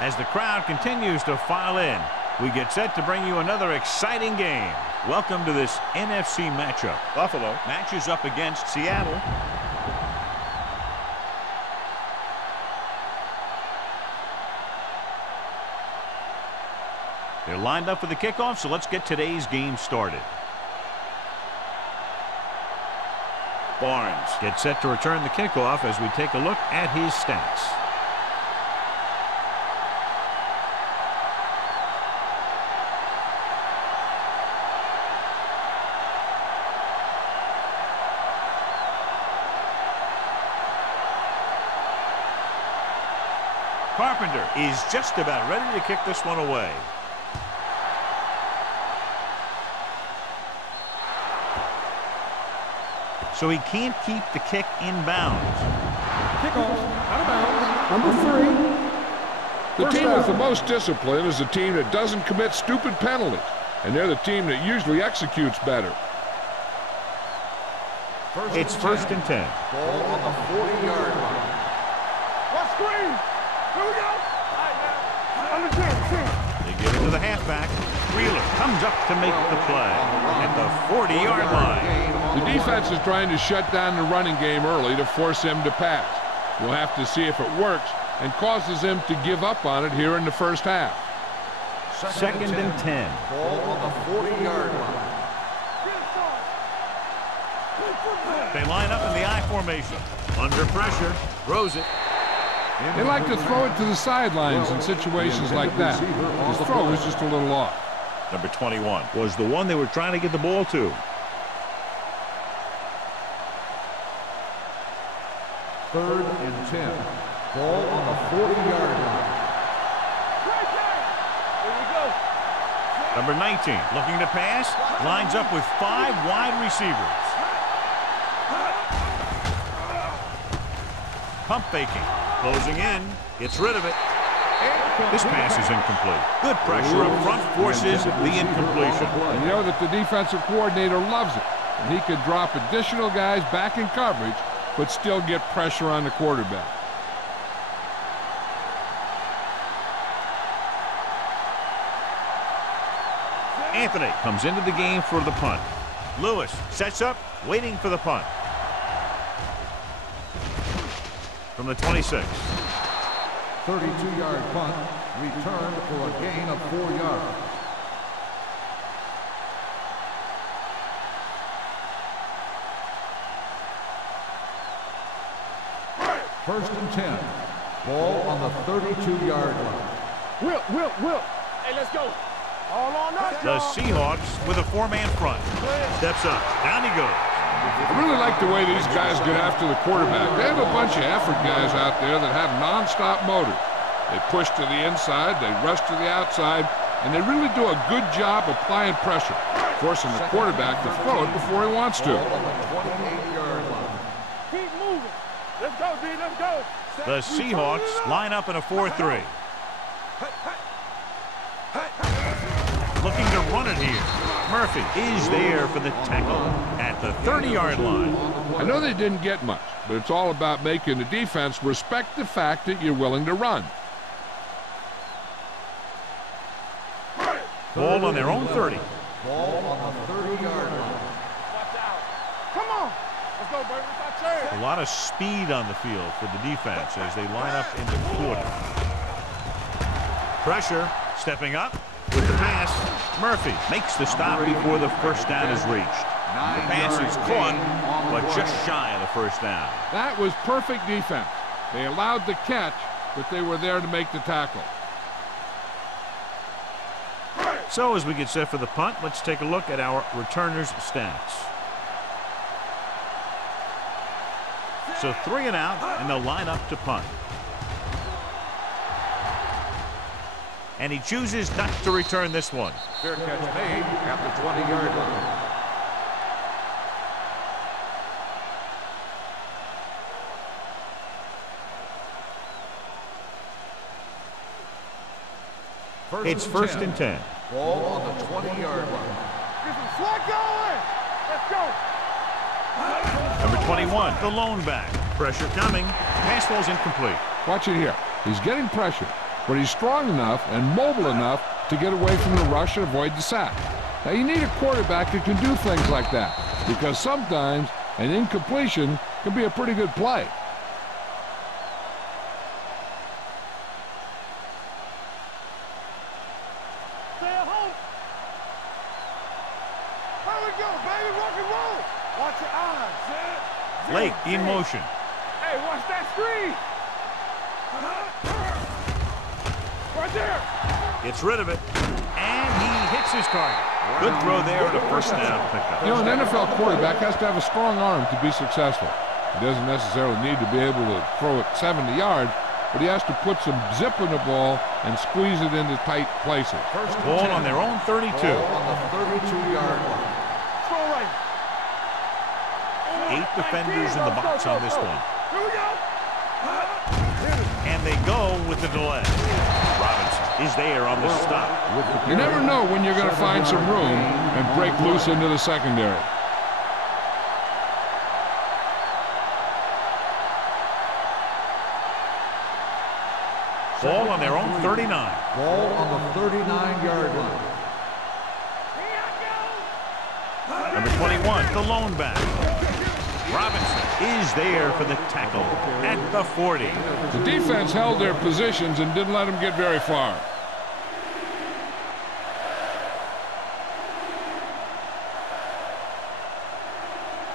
As the crowd continues to file in, we get set to bring you another exciting game. Welcome to this NFC matchup. Buffalo matches up against Seattle. They're lined up for the kickoff, so let's get today's game started. Barnes gets set to return the kickoff as we take a look at his stats. Carpenter is just about ready to kick this one away. So he can't keep the kick in bounds. Kickoff, out of bounds, number 3. The team with the most discipline is the team that doesn't commit stupid penalties, and they're the team that usually executes better. It's first and 10. Ball on the 40-yard line. Left screen. Here we go. Under 10. They give it to the halfback. Wheeler comes up to make the play at the 40-yard line. The defense is trying to shut down the running game early to force him to pass. We'll have to see if it works and causes him to give up on it here in the first half. Second and 10. Ball on the 40-yard line. They line up in the I formation. Under pressure, throws it. They like to throw it to the sidelines in situations like that. His throw is just a little off. Number 21 was the one they were trying to get the ball to. Third and 10. Ball on the 40-yard line. Number 19 looking to pass. Lines up with 5 wide receivers. Pump faking. Closing in. Gets rid of it. This pass is incomplete. Good pressure up front forces the incompletion. And you know that the defensive coordinator loves it. And he could drop additional guys back in coverage, but still get pressure on the quarterback. Anthony comes into the game for the punt. Lewis sets up, waiting for the punt. From the 26. 32-yard punt, returned for a gain of 4 yards. First and 10. Ball on the 32-yard line. Will. Hey, let's go. All on us. The Seahawks with a 4-man front. Steps up. Down he goes. I really like the way these guys get after the quarterback. They have a bunch of effort guys out there that have non-stop motor. They push to the inside, they rush to the outside, and they really do a good job applying pressure, forcing the quarterback to throw it before he wants to. Ball on the 28-yard line. Keep moving. Let's go, D. Let's go. The Seahawks line up in a 4-3. Looking to run it here. Murphy is there for the tackle at the 30-yard line. I know they didn't get much, but it's all about making the defense respect the fact that you're willing to run. Ball on their own 30. Ball on the 30-yard line. Watch out. Come on. Let's go, baby. It's our turn. A lot of speed on the field for the defense as they line up in the quarter. Pressure, stepping up with the pass. Murphy makes the stop before the first down is reached. The pass is caught, but just shy of the first down. That was perfect defense. They allowed the catch, but they were there to make the tackle. So as we get set for the punt, let's take a look at our returners' stats. So 3 and out, and they'll line up to punt. And he chooses not to return this one. Fair catch made at the 20-yard line. It's first and 10. Ball on the 20-yard line. Get some slack going. Let's go. Number 21, the lone back. Pressure coming. Pass ball's incomplete. Watch it here. He's getting pressure, but he's strong enough and mobile enough to get away from the rush and avoid the sack. Now, you need a quarterback who can do things like that, because sometimes an incompletion can be a pretty good play. Stay at home. Here we go, baby. Rock and roll. Watch your eyes, man. Lake in motion. Hey, watch that screen. Right there. Gets rid of it. And he hits his target. Good throw there and a first down pickup. You know, an NFL quarterback has to have a strong arm to be successful. He doesn't necessarily need to be able to throw it 70 yards, but he has to put some zip in the ball and squeeze it into tight places. Ball on their own 32. Ball on the 32-yard line. Throw right. 8 defenders in the box on this one. Here we go. And they go with the delay. Robinson is there on the stop. You never know when you're going to find some room and break loose into the secondary. Ball on their own 39. Ball on the 39-yard line. Number 21, the lone back. Robinson is there for the tackle at the 40. The defense held their positions and didn't let them get very far.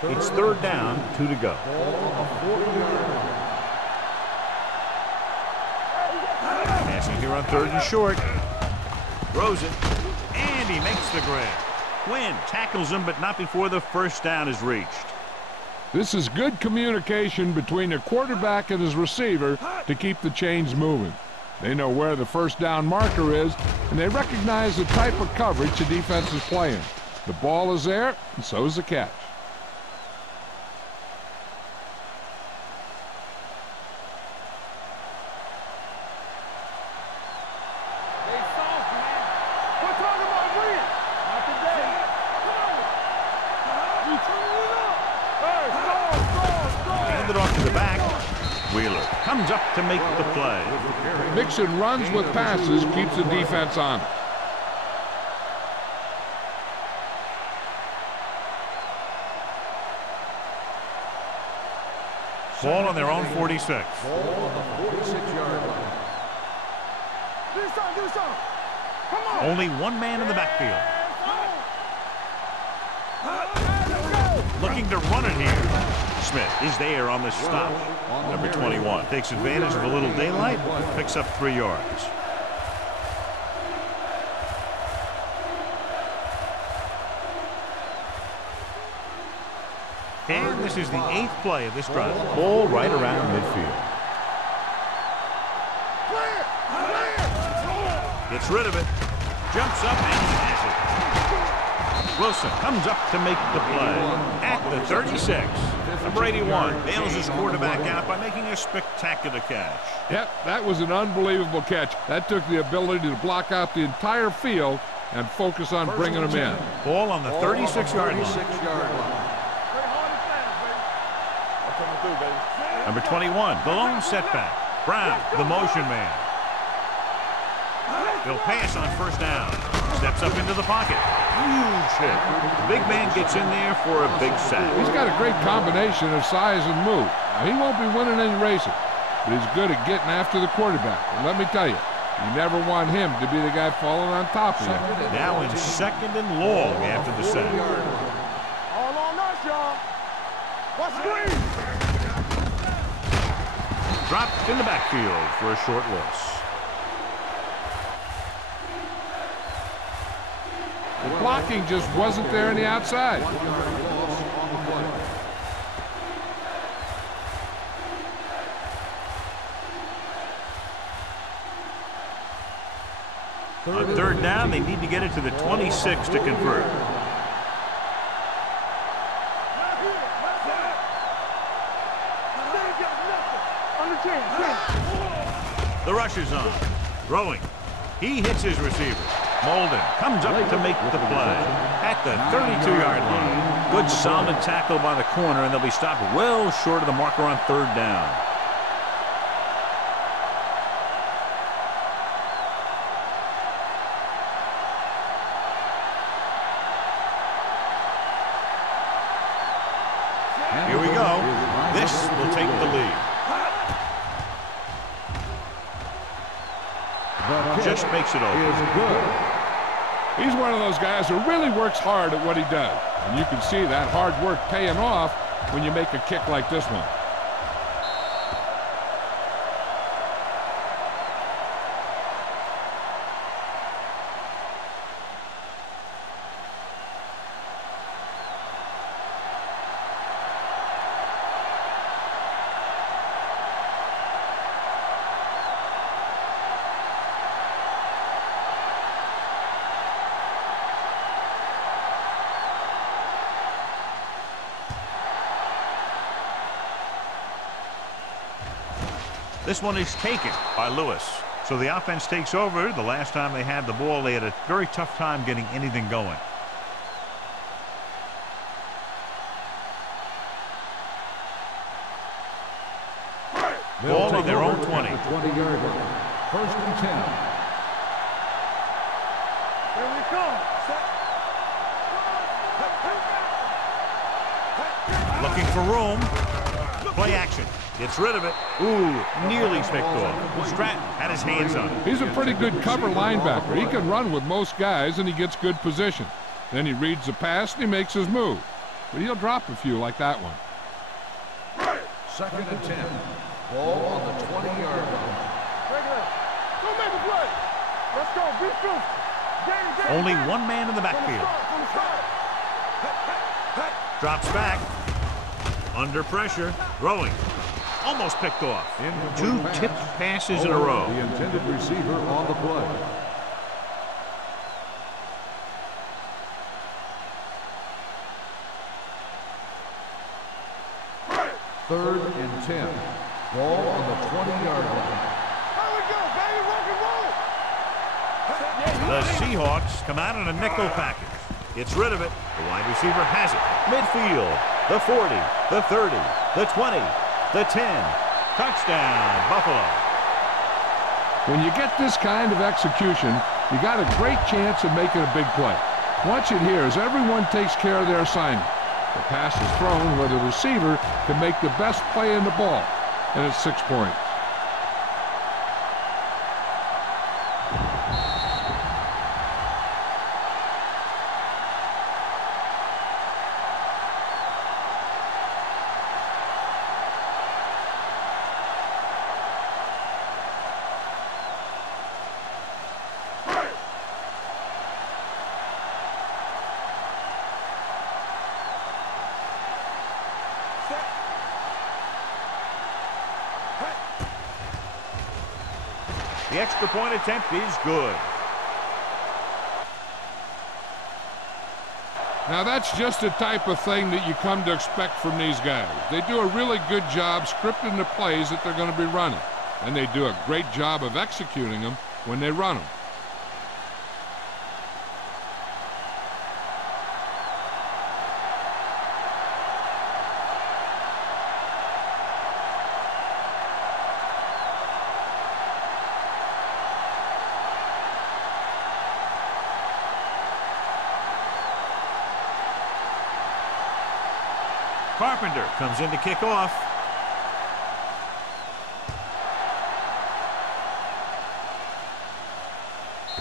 It's third down, 2 to go. Passing here on third and short. Throws it, and he makes the grab. Quinn tackles him, but not before the first down is reached. This is good communication between the quarterback and his receiver to keep the chains moving. They know where the first down marker is, and they recognize the type of coverage the defense is playing. The ball is there, and so is the catch. Comes up to make the play. Mixon runs with passes, keeps the defense on it. Ball on their own 46. Ball on the 46-yard line. Do something. Come on. Only one man in the backfield. Looking to run it here. Smith is there on the stop. Number 21 takes advantage of a little daylight, picks up 3 yards. And this is the 8th play of this drive. Ball right around midfield. Gets rid of it. Jumps up and has it. Wilson comes up to make the play at the 36. Number 81 bails his quarterback out by making a spectacular catch. Yep, that was an unbelievable catch. That took the ability to block out the entire field and focus on bringing them in. Ball on the 36-yard line. Number 21, the lone setback. Brown, the motion man. He'll pass on first down. Steps up into the pocket. Huge hit. The big man gets in there for a big sack. He's got a great combination of size and move. Now, he won't be winning any races, but he's good at getting after the quarterback. And let me tell you, you never want him to be the guy falling on top of you. Now in second and long after the sack. All on us, y'all. What's screen? Dropped in the backfield for a short loss. The blocking just wasn't there on the outside. On third down, they need to get it to the 26 to convert. The rush is on. Throwing. He hits his receiver. Molden comes up to make the play at the 32-yard line. Good solid tackle by the corner, and they'll be stopped well short of the marker on third down. take the lead. Just makes it over. Is good. He's one of those guys who really works hard at what he does. And you can see that hard work paying off when you make a kick like this one. This one is taken by Lewis. So the offense takes over. The last time they had the ball, they had a very tough time getting anything going. Ball on their own 20. 20-yard line. First and 10. Here we go. Looking for room. Play action. Gets rid of it. Ooh, nearly picked off. Stratton had his hands on it. He's a pretty good cover linebacker. He can run with most guys, and he gets good position. Then he reads the pass, and he makes his move. But he'll drop a few like that one. Second and 10. Ball on the 20-yard line. Don't make a play. Let's go. Be true. Only one man in the backfield. Drops back. Under pressure. Throwing. Almost picked off. Two tipped passes in a row. The intended receiver on the play. Third and 10. Ball on the 20-yard line. Here we go, baby. Rock and roll. The Seahawks come out in a nickel package. Gets rid of it. The wide receiver has it. Midfield. The 40. The 30. The 20. The 10. Touchdown, Buffalo. When you get this kind of execution, you got a great chance of making a big play. Watch it here as everyone takes care of their assignment. The pass is thrown where the receiver can make the best play in the ball, and it's 6 points. The extra point attempt is good. Now that's just the type of thing that you come to expect from these guys. They do a really good job scripting the plays that they're going to be running. And they do a great job of executing them when they run them. Carpenter comes in to kick off.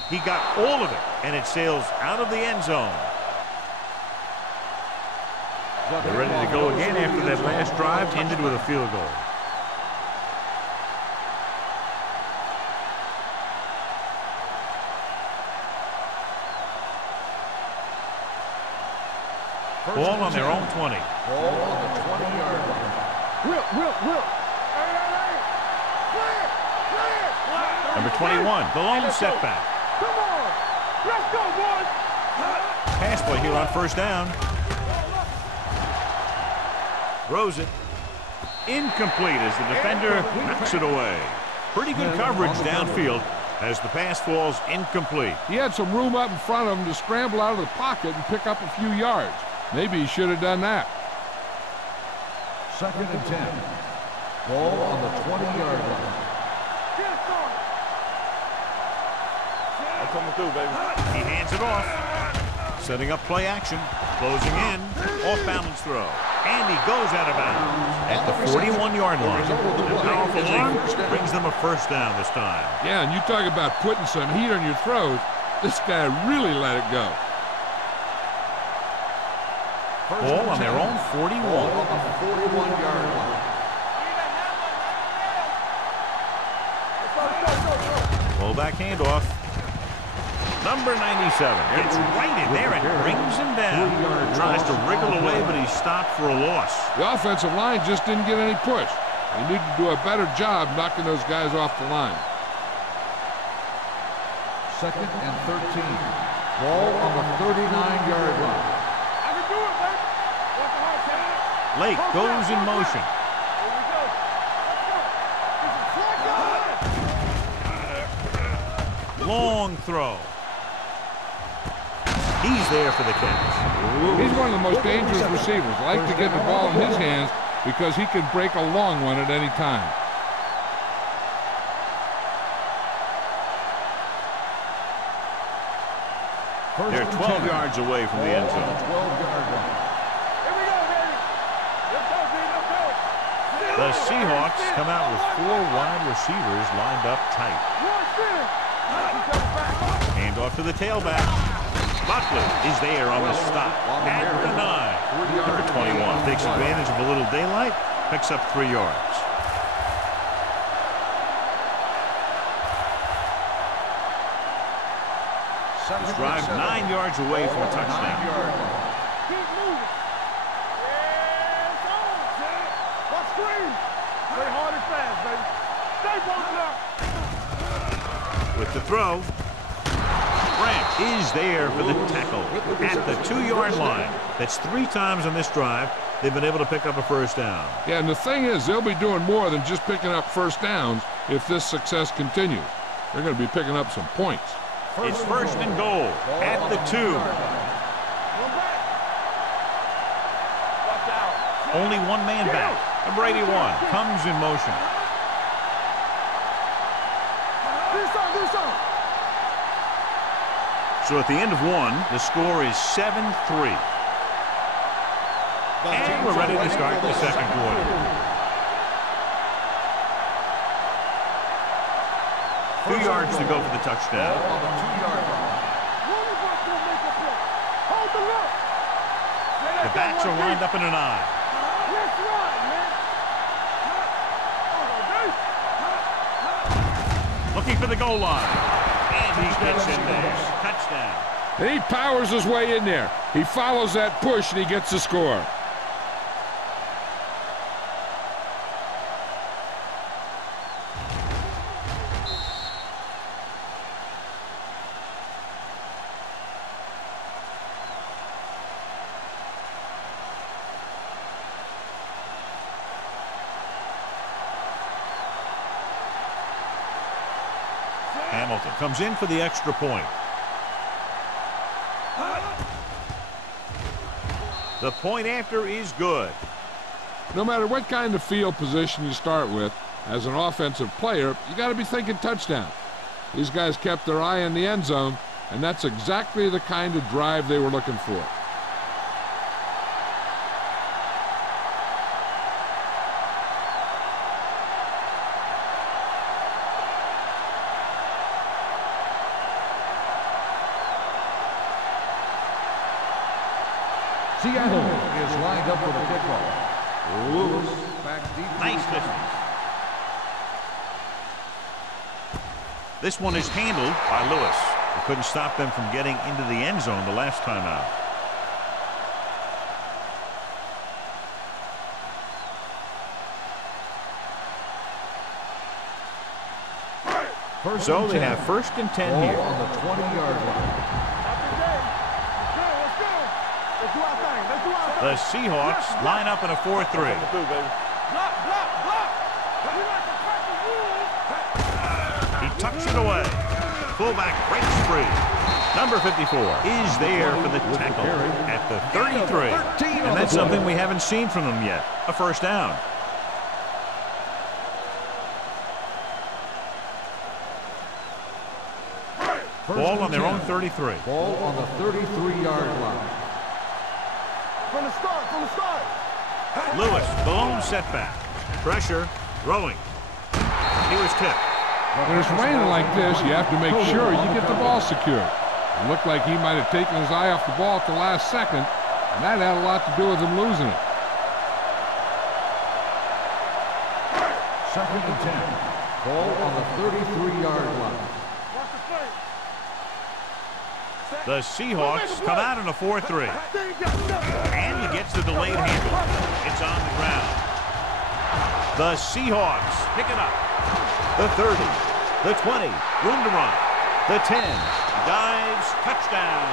He got all of it, and it sails out of the end zone. They're ready to go again after that last drive ended with a field goal. Ball on their own 20. Ball on the 20-yard line. Will. Number 21, the lone setback. Come on. Let's go, boys. Pass play here on first down. Throws it. Incomplete as the defender knocks it away. Pretty good coverage downfield as the pass falls incomplete. He had some room up in front of him to scramble out of the pocket and pick up a few yards. Maybe he should have done that. Second and 10. Ball on the 20-yard line. I'm coming through, baby. He hands it off. Setting up play action. Closing in. Off balance throw. And he goes out of bounds at the 41-yard line. A powerful run brings them a first down this time. Yeah, and you talk about putting some heat on your throws. This guy really let it go. Ball on their own 41. Ball on the 41-yard line. Fullback handoff. Number 97 gets right in there and brings him down. Tries to wriggle away, but he's stopped for a loss. The offensive line just didn't get any push. They need to do a better job knocking those guys off the line. 2nd and 13. Ball on the 39-yard line. I can do it, baby. What's the hard time? Lake goes in motion. Here we go. Let's go. Long throw. He's there for the catch. He's one of the most dangerous receivers. Like to get the ball in his hands because he can break a long one at any time. They're 12 yards away from the end zone. 12-yard line. Here we go, baby. Let's go, baby. Let's go. The Seahawks come out with 4 wide receivers lined up tight. Hand off to the tailback. Buckley is there on the stop at the 9. Number 21 takes advantage of a little daylight, picks up 3 yards. This drive 9 yards away from a touchdown. Keep moving. Yeah, it's on, Ted. Watch screen. Stay hard and fast, baby. Stay posted up. With the throw, Branch is there for the tackle at the 2-yard line. That's 3 times on this drive they've been able to pick up a first down. Yeah, and the thing is, they'll be doing more than just picking up first downs if this success continues. They're going to be picking up some points. It's first and goal at the 2. Only one man back. Number 81 comes in motion. So at the end of 1, the score is 7-3. And we're ready to start the second quarter. 2 yards to go for the touchdown. On the 2-yard line. The backs are lined up in an I. Looking for the goal line. And he gets in there. Touchdown. And he powers his way in there. He follows that push and he gets the score. Hamilton comes in for the extra point. The point after is good. No matter what kind of field position you start with, as an offensive player, you got to be thinking touchdown. These guys kept their eye on the end zone, and that's exactly the kind of drive they were looking for. Seattle is lined up for the kickoff. Lewis back deep. Nice distance. This one is handled by Lewis. He couldn't stop them from getting into the end zone the last time out. So they have first and 10 Ball here. on the 20-yard line. The Seahawks line up in a 4-3. He tucks it away. Fullback breaks free. Number 54 is there for the tackle at the 33. And that's something we haven't seen from them yet. A first down. Ball on their own 33. Ball on the 33-yard line. From the start. Lewis, blown setback. Pressure, throwing. He was tipped. When it's raining like this, you have to make sure you get the ball secured. It looked like he might have taken his eye off the ball at the last second, and that had a lot to do with him losing it. 2nd and 10. Ball on the 33-yard line. The Seahawks come out in a 4-3. And he gets the delayed handle. It's on the ground. The Seahawks pick it up. The 30, the 20, room to run. The 10, dives, touchdown.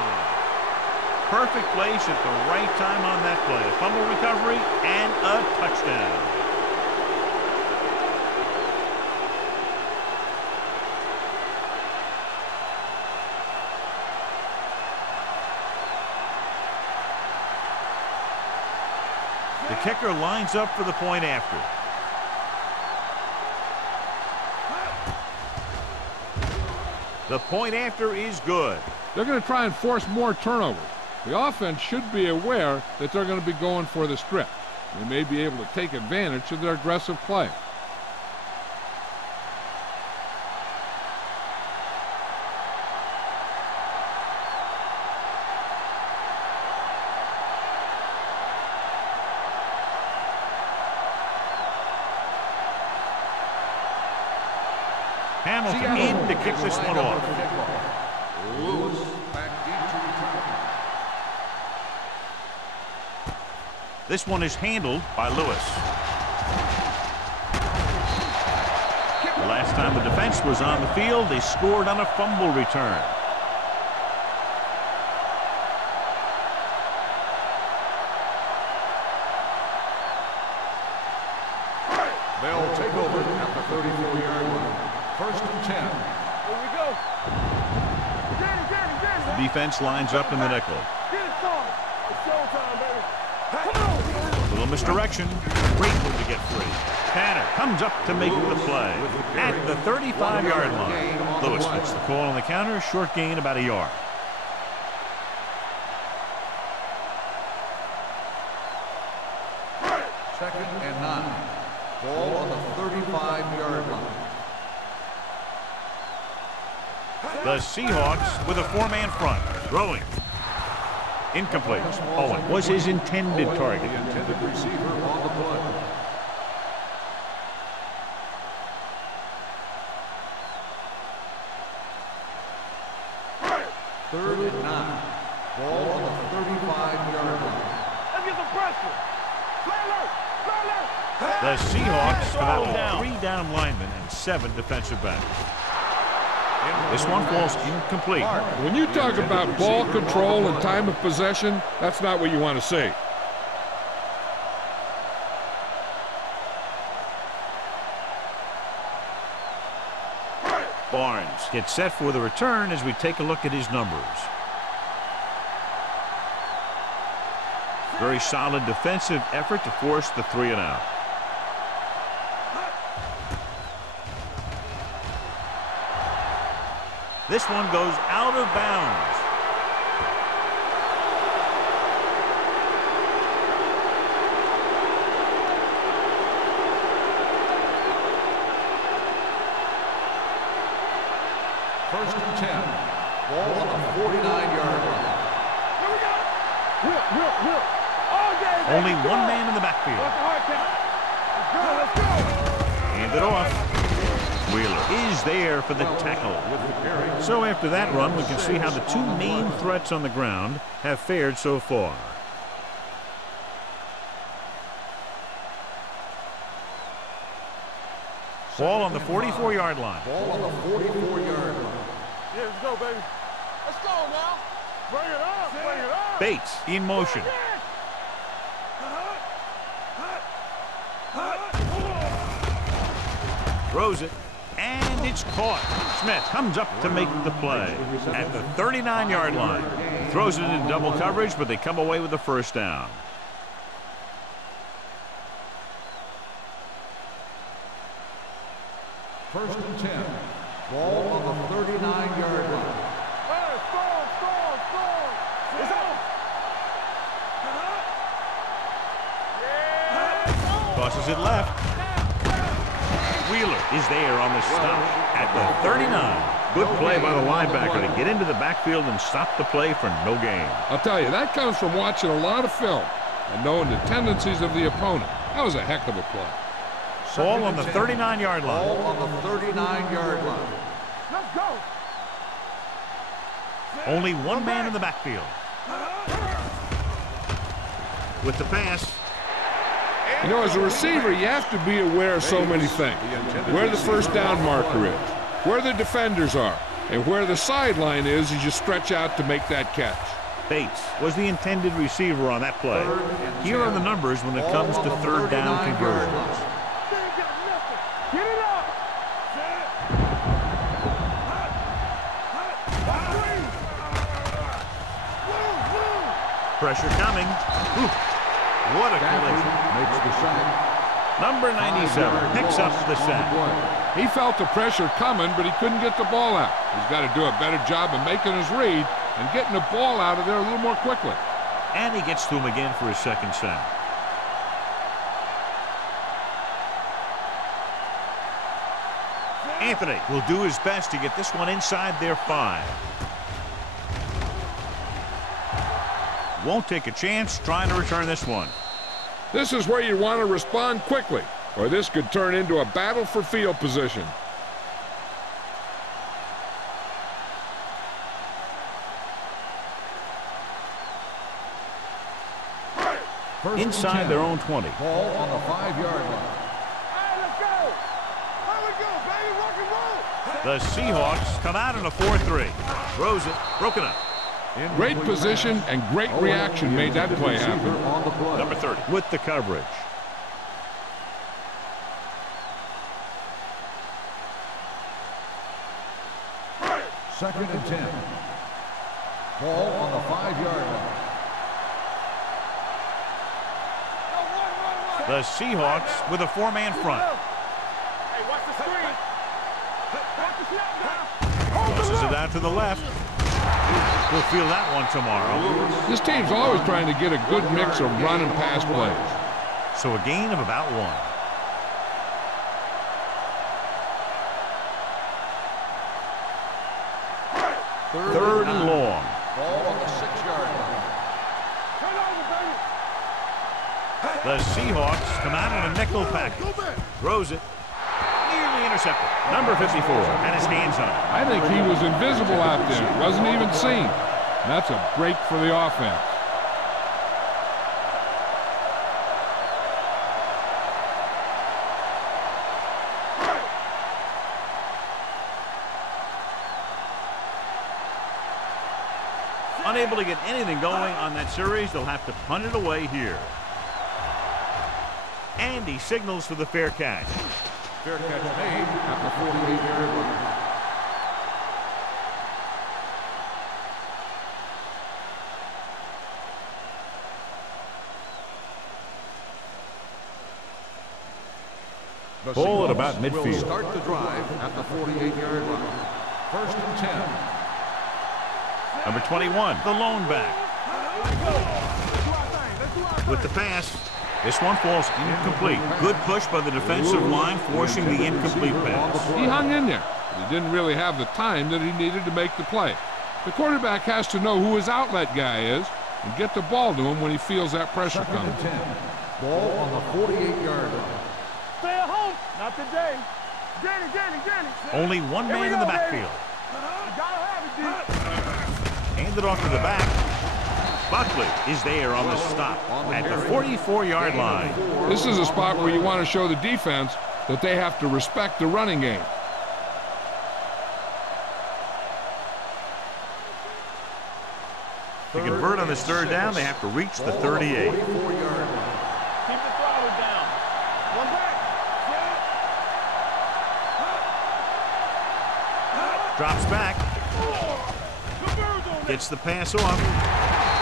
Perfect place at the right time on that play. A fumble recovery and a touchdown. The kicker lines up for the point after. The point after is good. They're going to try and force more turnovers. The offense should be aware that they're going to be going for the strip. They may be able to take advantage of their aggressive play. Hamilton in to kick this one off. Lewis back into return. This one is handled by Lewis. The last time the defense was on the field, they scored on a fumble return. They'll take over at the 34-yard line. 1st and 10. Here we go. Get The defense lines up in the nickel. it started. It's showtime, baby. Come on. Little misdirection. Great move to get free. Tanner comes up to make the play at the 35-yard line. Lewis gets the call on the counter. Short gain, about a yard. Second and 9. Ball on the 35-yard line. The Seahawks with a 4-man front. Throwing. Incomplete. Owen was his intended target. The intended receiver on the play. Third and 9. Ball on the 35-yard line. Let's get some pressure. Play alert. Play alert. The Seahawks come out with 3 down linemen and 7 defensive backs. This one falls incomplete. When you talk about ball control and time of possession, that's not what you want to see. Barnes gets set for the return as we take a look at his numbers. Very solid defensive effort to force the 3 and out. This one goes out of bounds. First and 10. Ball on the 49-yard line. Here we go. Whip. All day, baby. Only Come one on. man in the backfield. What's the hard count? Let's go. Hand it off. Wheeler is there for the tackle. So after that run, we can see how the 2 main threats on the ground have fared so far. Ball on the 44-yard line. Ball on the 44-yard line. Yeah, let's go, baby. Let's go now. Bring it up. Bring it up. Bates in motion. Throws it, and it's caught. Smith comes up to make the play at the 39-yard line. Throws it in double coverage, but they come away with the first down. First and 10. Ball on the 39-yard line. Hey, score. It's on. Tosses it left. Wheeler is there on the stop at the 39. Good play by the linebacker to get into the backfield and stop the play for no gain. I'll tell you, that comes from watching a lot of film and knowing the tendencies of the opponent. That was a heck of a play. Ball on the 39-yard line. Ball on the 39-yard line. Let's go. Only one man in the backfield. With the pass. You know, as a receiver, you have to be aware of so many things. Where the first down marker is, where the defenders are, and where the sideline is as you stretch out to make that catch. Bates was the intended receiver on that play. Here are the numbers when it comes to third down conversions. Get it up. Pressure coming. Ooh, what a collision. Makes the sack. Number 97 picks up the sack. He felt the pressure coming, but he couldn't get the ball out. He's got to do a better job of making his read and getting the ball out of there a little more quickly. And he gets to him again for his second sack. Anthony will do his best to get this one inside their 5. Won't take a chance trying to return this one. This is where you want to respond quickly, or this could turn into a battle for field position. Inside their own 20. Ball on the 5-yard line. Hey, let's go. Here we go, baby. Rock and roll. The Seahawks come out in a 4-3. Throws it, broken up. Great position and great reaction made that play happen. On the play. Number 30 with the coverage. Second and 10. Ball on the 5-yard line. The Seahawks with a 4-man front. Hey, watch the screen. Watch the snap now. Tosses it out to the left. We'll feel that one tomorrow. This team's always trying to get a good mix of run and pass plays. So a gain of about 1. Third and long. Ball on the 6-yard line. Turn over, baby. The Seahawks come out in a nickel package. Throws it. Nearly intercepted. Number 54 had his hands on it. I think he was invisible out there. Wasn't even seen. That's a break for the offense. Unable to get anything going on that series, they'll have to punt it away here. And he signals for the fair catch. Fair catch made at the 48-yard line. The Ball at Seahawks about midfield. will start the drive at the 48-yard line. First and 10. Number 21, the lone back. With the pass, this one falls incomplete. Good push by the defensive line, forcing the incomplete pass. He hung in there, but he didn't really have the time that he needed to make the play. The quarterback has to know who his outlet guy is and get the ball to him when he feels that pressure Second coming. and 10. Ball on the 48-yard line. Stay at home. Not today. Danny. Only one Here we man in the go, backfield. You gotta have it, D. Handed off to the back. Buckley is there on the stop at the 44-yard line. This is a spot where you want to show the defense that they have to respect the running game. To convert on this third down, they have to reach the 38. Keep the throttle down. One back. Drops back. Gets the pass off.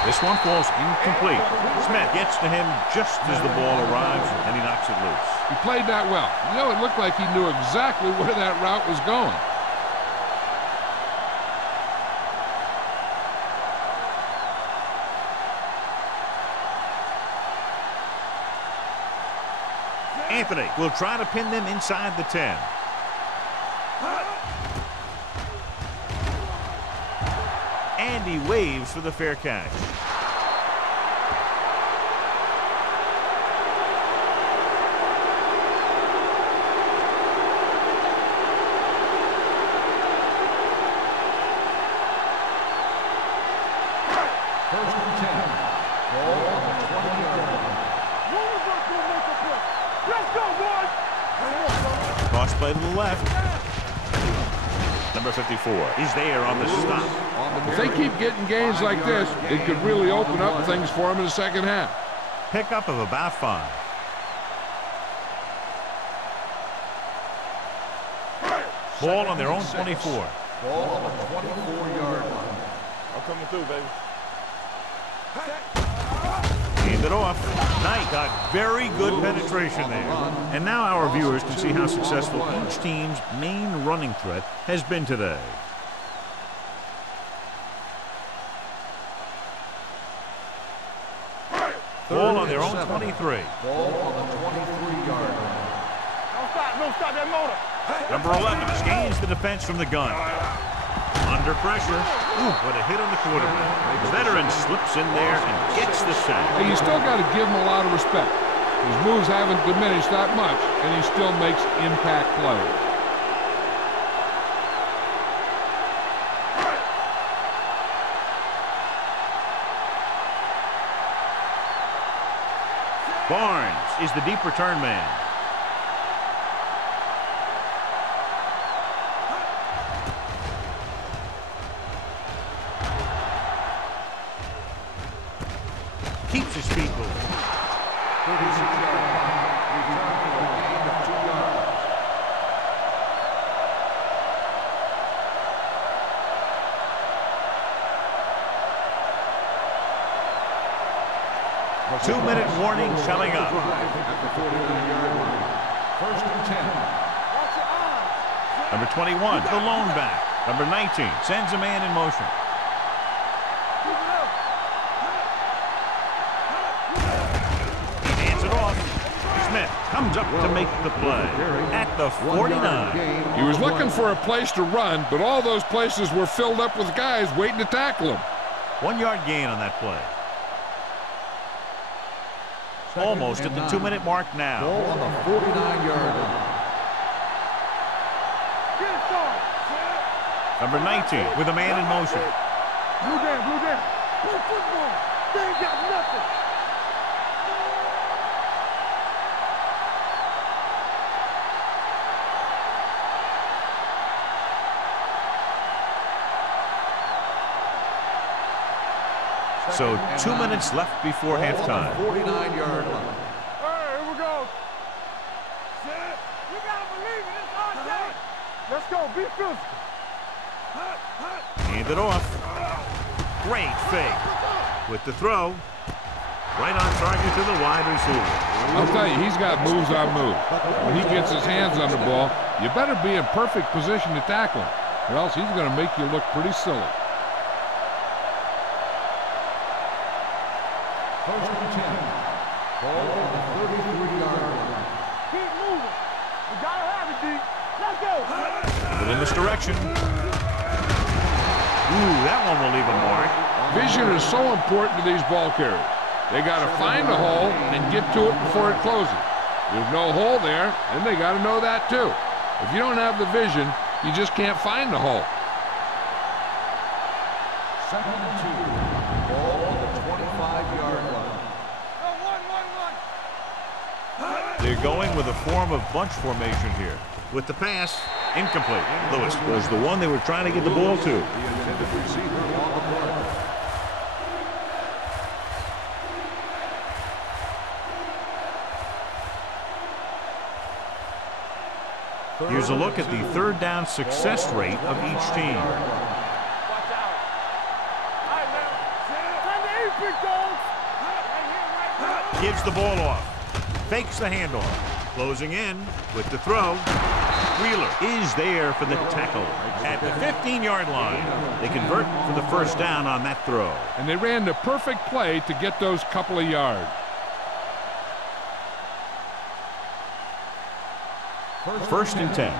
This one falls incomplete. Smith gets to him just as the ball arrives, and he knocks it loose. He played that well. You know, it looked like he knew exactly where that route was going. Anthony will try to pin them inside the 10. And he waves for the fair catch. First and 10. Ball on the 20-yard line. Let's go, boys! Cross play to the left. Number 54 is there on the stop. If they keep getting gains like this, it could really open up things for them in the second half. Pickup of about 5. Ball on their own 24. Ball on the 24-yard line. I'm coming through, baby. Hand it off. Knight got very good penetration there. And now our viewers can see how successful each team's main running threat has been today. Ball on their own 23. Ball on the 23-yard line. Don't stop that motor. Number 11 gains the defense from the gun. Under pressure. Ooh, what a hit on the quarterback. The veteran slips in there and gets the sack. Hey, you still got to give him a lot of respect. His moves haven't diminished that much, and he still makes impact plays. Barnes is the deep return man. Keeps his feet moving. 36-yard line. Return for a gain of 2 yards. Two-minute warning coming up. At the 49-yard line. First and 10. Number 21, the lone back. Number 19 sends a man in motion. He hands it off. Smith comes up to make the play at the 49. He was looking for a place to run, but all those places were filled up with guys waiting to tackle him. 1 yard gain on that play. Almost at the 2-minute mark now. Ball on the 49-yard line. Number 19 with a man in motion. Blue down, blue down. Play football. They ain't got nothing. So 2 minutes left before halftime. 49-yard line. Hey, here we go. You gotta believe it. It's our day. Let's go. Be physical. Hand it off. Great fake. With the throw. Right on target to the wide receiver. I'll tell you, he's got moves on moves. When he gets his hands on the ball, you better be in perfect position to tackle him, or else he's going to make you look pretty silly. First and 10. Ball on the 33-yard line. Keep moving. We gotta have it, D. Let's go. But in this direction. Ooh, that one will leave a mark. Vision is so important to these ball carriers. They got to find a hole and get to it before it closes. There's no hole there, and they got to know that too. If you don't have the vision, you just can't find the hole. Second and 2. Ball on the 25-yard line. They're going with a form of bunch formation here. With the pass, incomplete. Lewis was the one they were trying to get the ball to. The intended receiver on the play. Here's a look at the third down success rate of each team. Watch out. All right, man. Time to eat, big dogs. Right here. Gives the ball off. Fakes the handoff. Closing in with the throw. Wheeler is there for the tackle at the 15-yard line. They convert for the first down on that throw. And they ran the perfect play to get those couple of yards. First and 10.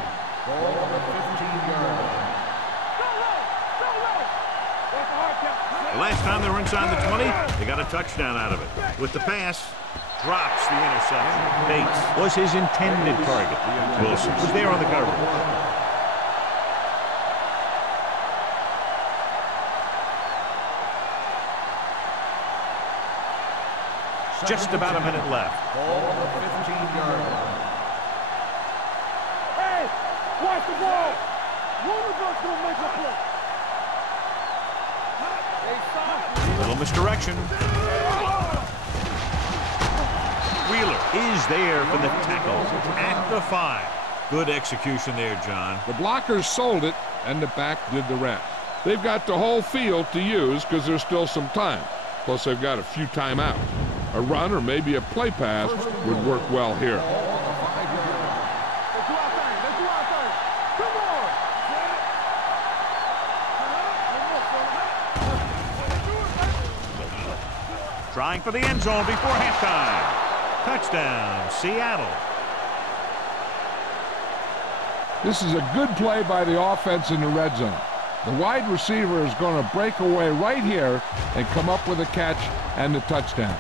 Ball on the 15-yard line. The last time they were inside the 20, they got a touchdown out of it. With the pass, drops the interception. Bates was his intended target. Wilson was there on the coverage. Just about a minute left. Ball on the 15-yard line. Hey, watch the ball. One of us gonna make a play. Little misdirection. Wheeler is there for the tackle at the 5. Good execution there, John. The blockers sold it, and the back did the rest. They've got the whole field to use because there's still some time. Plus, they've got a few timeouts. A run or maybe a play pass would work well here. Let's do our thing. Let's do our thing. Come on. Trying for the end zone before halftime. Touchdown, Seattle. This is a good play by the offense in the red zone. The wide receiver is going to break away right here and come up with a catch and the touchdown.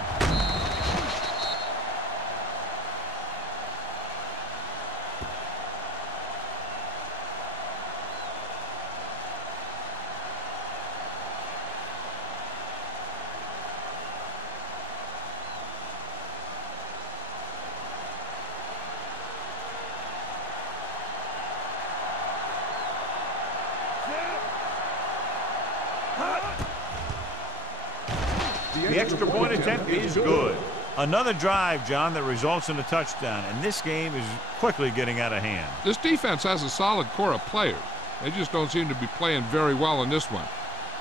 The extra point attempt is good. Another drive, John, that results in a touchdown, and this game is quickly getting out of hand. This defense has a solid core of players. They just don't seem to be playing very well in this one.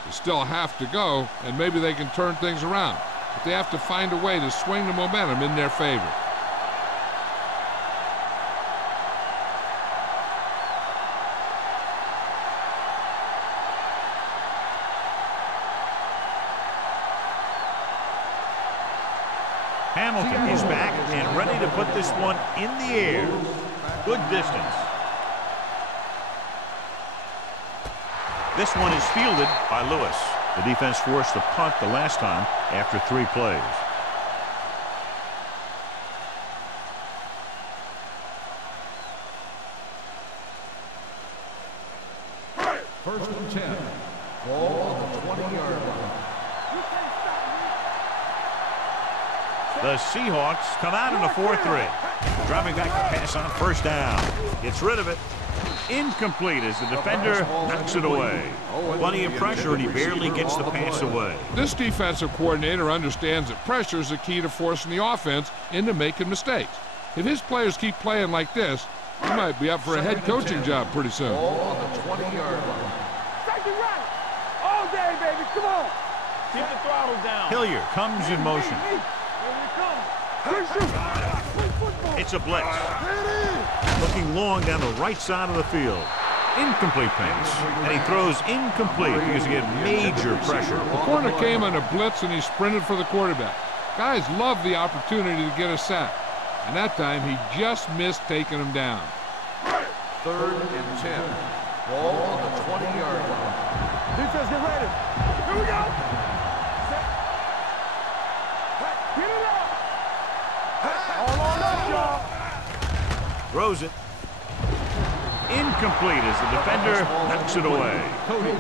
They still have to go, and maybe they can turn things around. But they have to find a way to swing the momentum in their favor. Hamilton is back and ready to put this one in the air. Good distance. This one is fielded by Lewis. The defense forced the punt the last time after 3 plays. First and 10. Ball on the 20-yard line. The Seahawks come out in a 4-3. Dropping back to pass on first down. Gets rid of it. Incomplete as the defender knocks it away. Plenty of pressure, and he barely gets the pass away. This defensive coordinator understands that pressure is the key to forcing the offense into making mistakes. If his players keep playing like this, he might be up for a head coaching job pretty soon. Ball on the 20-yard line. Safety right. All day, baby. Come on. Keep the throttle down. Hilliard comes in motion. It's a blitz. Looking long down the right side of the field. Incomplete pass. And he throws incomplete because he had major pressure. The corner came on a blitz and he sprinted for the quarterback. Guys love the opportunity to get a sack. And that time he just missed taking him down. Third and 10. Ball on the 20-yard line. Defense, get ready. Here we go. Get it up. All on up, y'all. Throws it. Incomplete as the defender knocks it away.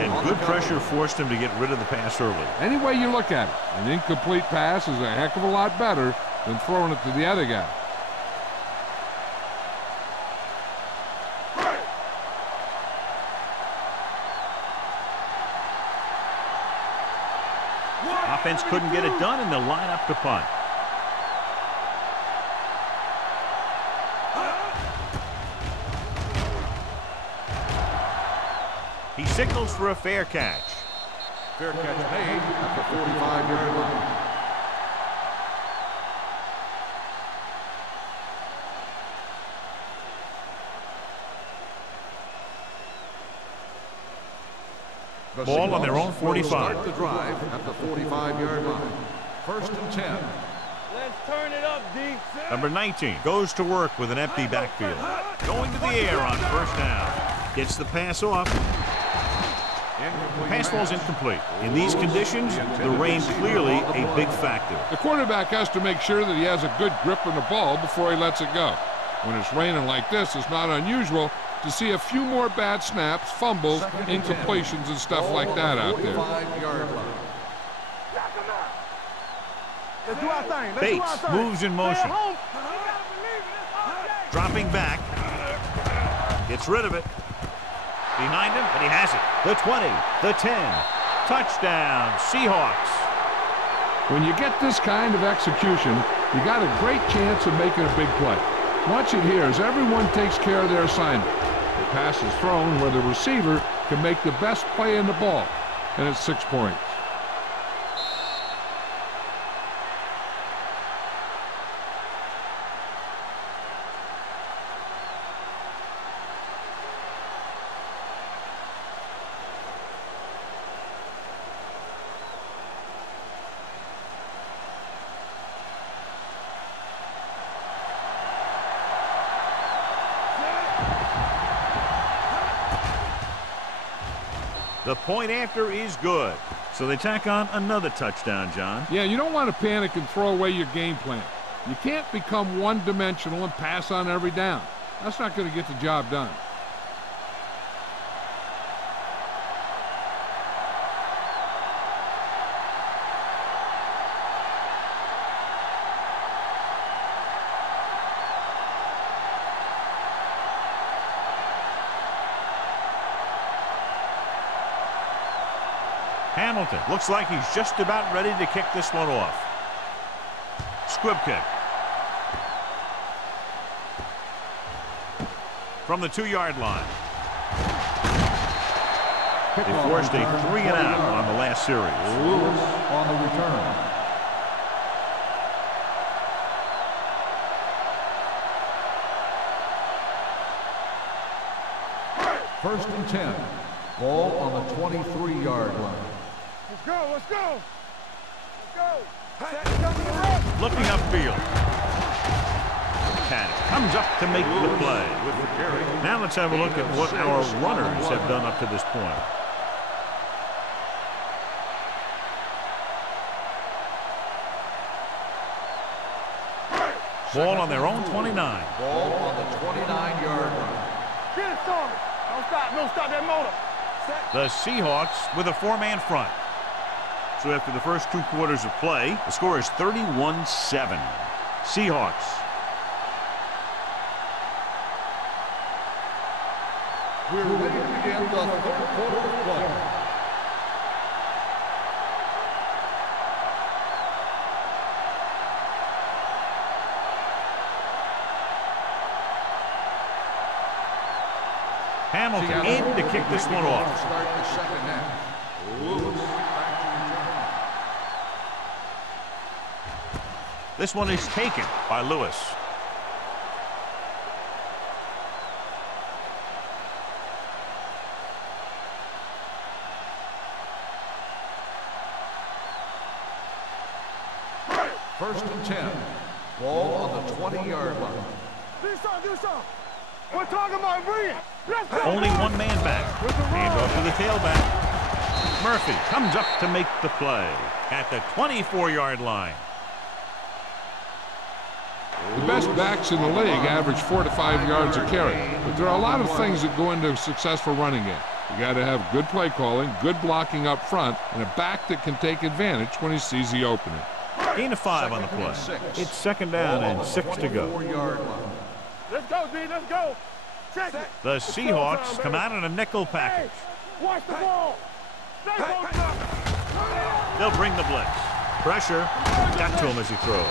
And good pressure forced him to get rid of the pass early. Any way you look at it, an incomplete pass is a heck of a lot better than throwing it to the other guy. Offense couldn't get it done, and they'll line up to punt. He signals for a fair catch. Fair catch made at the 45-yard line. Ball on their own 45. Start the drive at the 45-yard line. First and 10. Let's Turn it up, D. Number 19 goes to work with an empty backfield. Going to the air on first down. Gets the pass off. The pass falls incomplete. In these conditions, the rain clearly a big factor. The quarterback has to make sure that he has a good grip on the ball before he lets it go. When it's raining like this, it's not unusual to see a few more bad snaps, fumbles, incompletions, and stuff like that out there. Let's do our thing. Let's do our Bates thing. moves in motion. Dropping back. Gets rid of it. Behind him, and he has it. The 20, the 10. Touchdown, Seahawks. When you get this kind of execution, you got a great chance of making a big play. Watch it here as everyone takes care of their assignment. The pass is thrown where the receiver can make the best play in the ball, and it's 6 points. The point after is good. So they tack on another touchdown, John. Yeah, you don't want to panic and throw away your game plan. You can't become one-dimensional and pass on every down. That's not going to get the job done. Hamilton looks like he's just about ready to kick this one off. Squib kick. From the 2-yard line. They forced a 3-and-out on the last series. Lewis on the return. First and 10. Ball on the 23-yard line. Let's go, let's go. Let's go. Looking upfield. Cannon comes up to make the play. Now let's have a look at what our runners have done up to this point. Ball on their own 29. Ball on the 29-yard line. Get it started. Don't stop that motor. The Seahawks with a 4-man front. So after the first 2 quarters of play, the score is 31-7. Seahawks. We're ready to begin the third quarter of play. Hamilton in to kick this one off. Start the second half. Lewis. This one is taken by Lewis. First and 10. Ball on the 20-yard line. Do something. We're talking about bringing. Let's go. Only 1 man back. Hand off to the tailback. Murphy comes up to make the play at the 24-yard line. The best backs in the league average 4 to 5 yards a carry, but there are a lot of things that go into a successful running game. You got to have good play calling, good blocking up front, and a back that can take advantage when he sees the opening. Gain of 5 on the play. It's second down and 6 to go. Let's go, D. Let's go. Check it. The Seahawks come out in a nickel package. Watch the ball. They'll bring the blitz. Pressure. Got to him as he throws.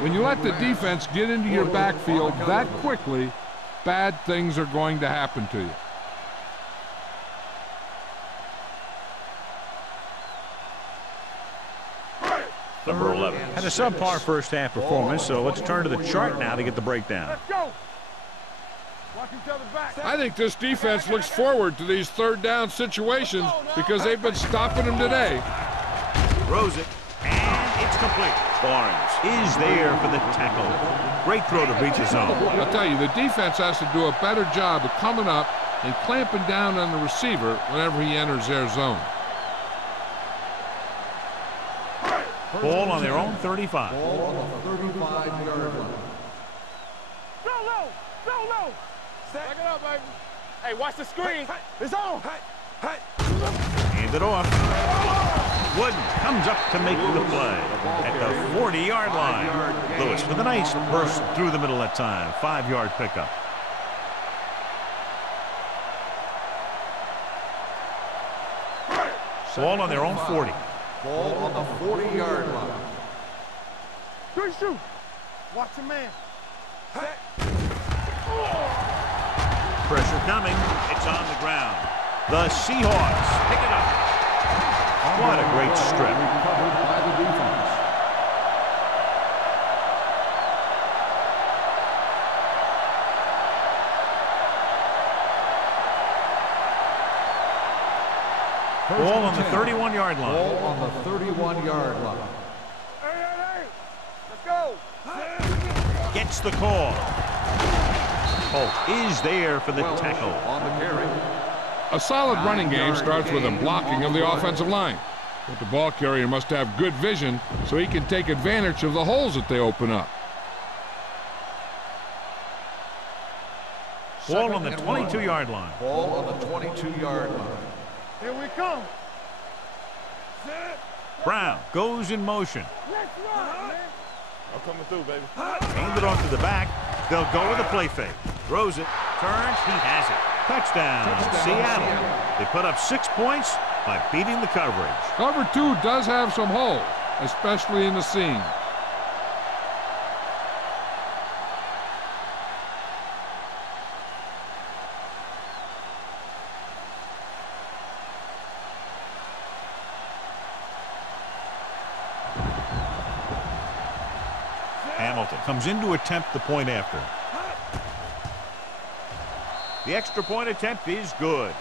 When you let the defense get into your backfield that quickly, bad things are going to happen to you. Number 11 had a subpar first half performance, so let's turn to the chart now to get the breakdown. Let's go. Watch each other back. I think this defense looks forward to these third down situations because they've been stopping them today. Throws it, and It's complete. Barnes is there for the tackle. Great throw to reach his zone. I'll tell you, the defense has to do a better job of coming up and clamping down on the receiver whenever he enters their zone. Ball on their own 35. Ball on the 35-yard line. Go low. Go low. Back it up, baby. Hey, watch the screen. It's on. Hand it off. Wooden comes up to make the play at the 40-yard line. Lewis with a nice burst through the middle that time. 5-yard pickup. Ball on their own 40. Ball on the 40-yard line. Good shoot. Watch your man. Pressure coming. It's on the ground. The Seahawks pick it up. What a great strip. Recovered by the defense. Ball on the 31-yard line. Ball on the 31-yard line. Hey. Let's go. Gets the call. Holt is there for the tackle. On the carry. A solid running game starts with a blocking of the offensive line. But the ball carrier must have good vision so he can take advantage of the holes that they open up. Ball on the 22-yard line. Ball on the 22-yard line. Here we come. Brown goes in motion. Let's run, man. I'm coming through, baby. Hand it off to the back. They'll go with a play fake. Throws it. Turns. He has it. Touchdown, Seattle. They put up 6 points by beating the coverage. Cover 2 does have some holes, especially in the seam. Hamilton comes in to attempt the point after. The extra point attempt is good.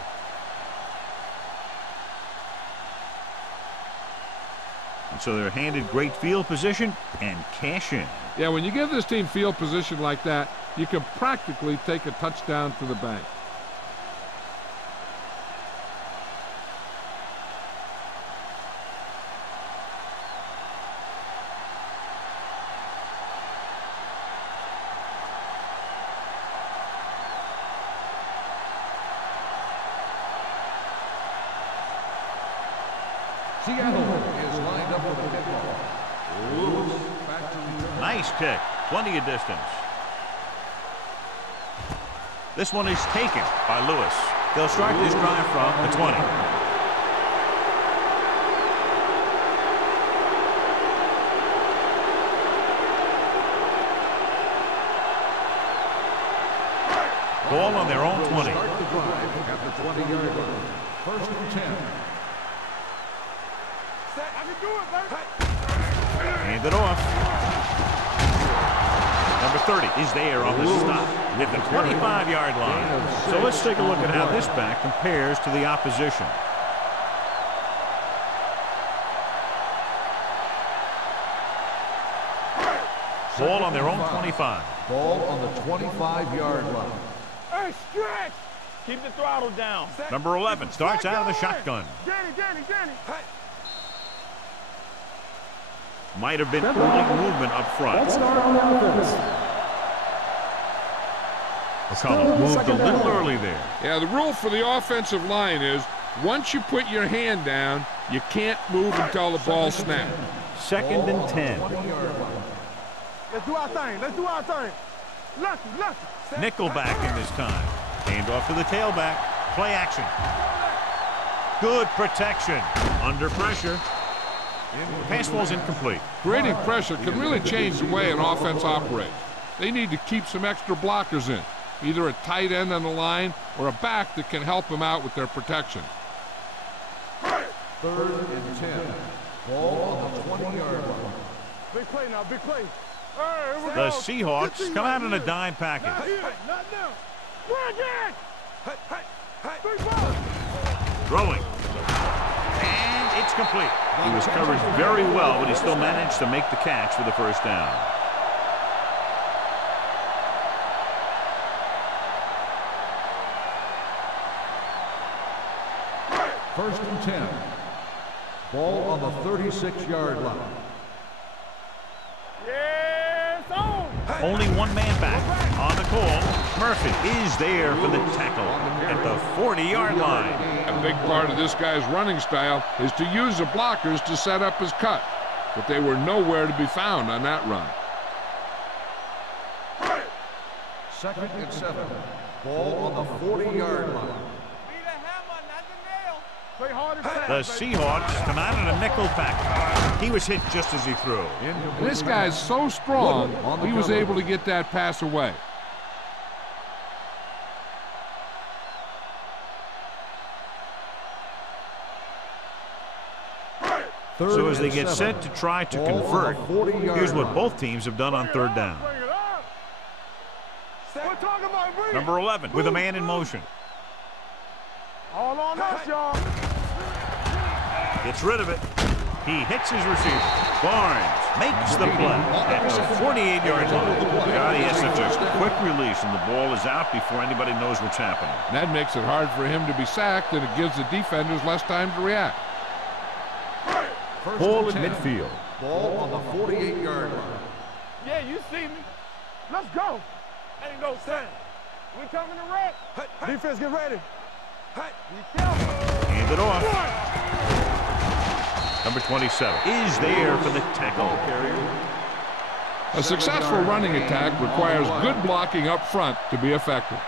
And so they're handed great field position and cash in. Yeah, when you give this team field position like that, you can practically take a touchdown to the bank. Seattle is lined up with the kickoff. Lewis back to return. Nice kick. Plenty of distance. This one is taken by Lewis. They'll start this drive from the 20. Ball on their own 20. Start the drive at the 20-yard line. First and 10. I can do it, baby. Hand it off. Number 30 is there on the stop at the 25-yard line. So let's take a look at how this back compares to the opposition. Ball on their own 25. Ball on the 25-yard line. Hey, stretch. Keep the throttle down. Number 11 starts out of the shotgun. Danny. Might have been early movement up front. McCollum moved a little early there. Yeah, the rule for the offensive line is once you put your hand down, you can't move until the ball snaps. Second and 10. Let's do our thing. Lucky. Nickel back in this time. Hand off to the tailback. Play action. Good protection. Under pressure. Pass ball's incomplete. Creating pressure can really change the way an offense operates. They need to keep some extra blockers in, either a tight end on the line or a back that can help them out with their protection. Third and 10. Ball on the 20-yard line. Big play now, big play. Hey, here we The go. Seahawks come out in a dime package. Not now. Run again. Big ball. Throwing. And It's complete. He was covered very well, but he still managed to make the catch for the first down. First and 10. Ball on the 36-yard line. Yes, on. Only one man back on the call. Murphy is there for the tackle at the 40-yard line. A big part of this guy's running style is to use the blockers to set up his cut, but they were nowhere to be found on that run. Second and 7. Ball on the 40-yard line. Play hard and fast, The Seahawks come out in a nickel pack. He was hit just as he threw. And this guy's so strong, he was able to get that pass away. So as they get set to try to convert, here's what both teams have done on third down. Bring it up. We're talking about bring it. Number 11 with a man in motion. All on us, y'all. Gets rid of it. He hits his receiver. Barnes makes the play at the 48-yard line. God, he has such a quick release, and the ball is out before anybody knows what's happening. That makes it hard for him to be sacked, and it gives the defenders less time to react. Ball at midfield. Ball on the 48-yard line. Yeah, you see me. Let's go. Ain't no sense. We coming to wreck. Defense, get ready. Be careful. Hand it off. Number 27 is there for the tackle. A successful running attack requires good blocking up front to be effective.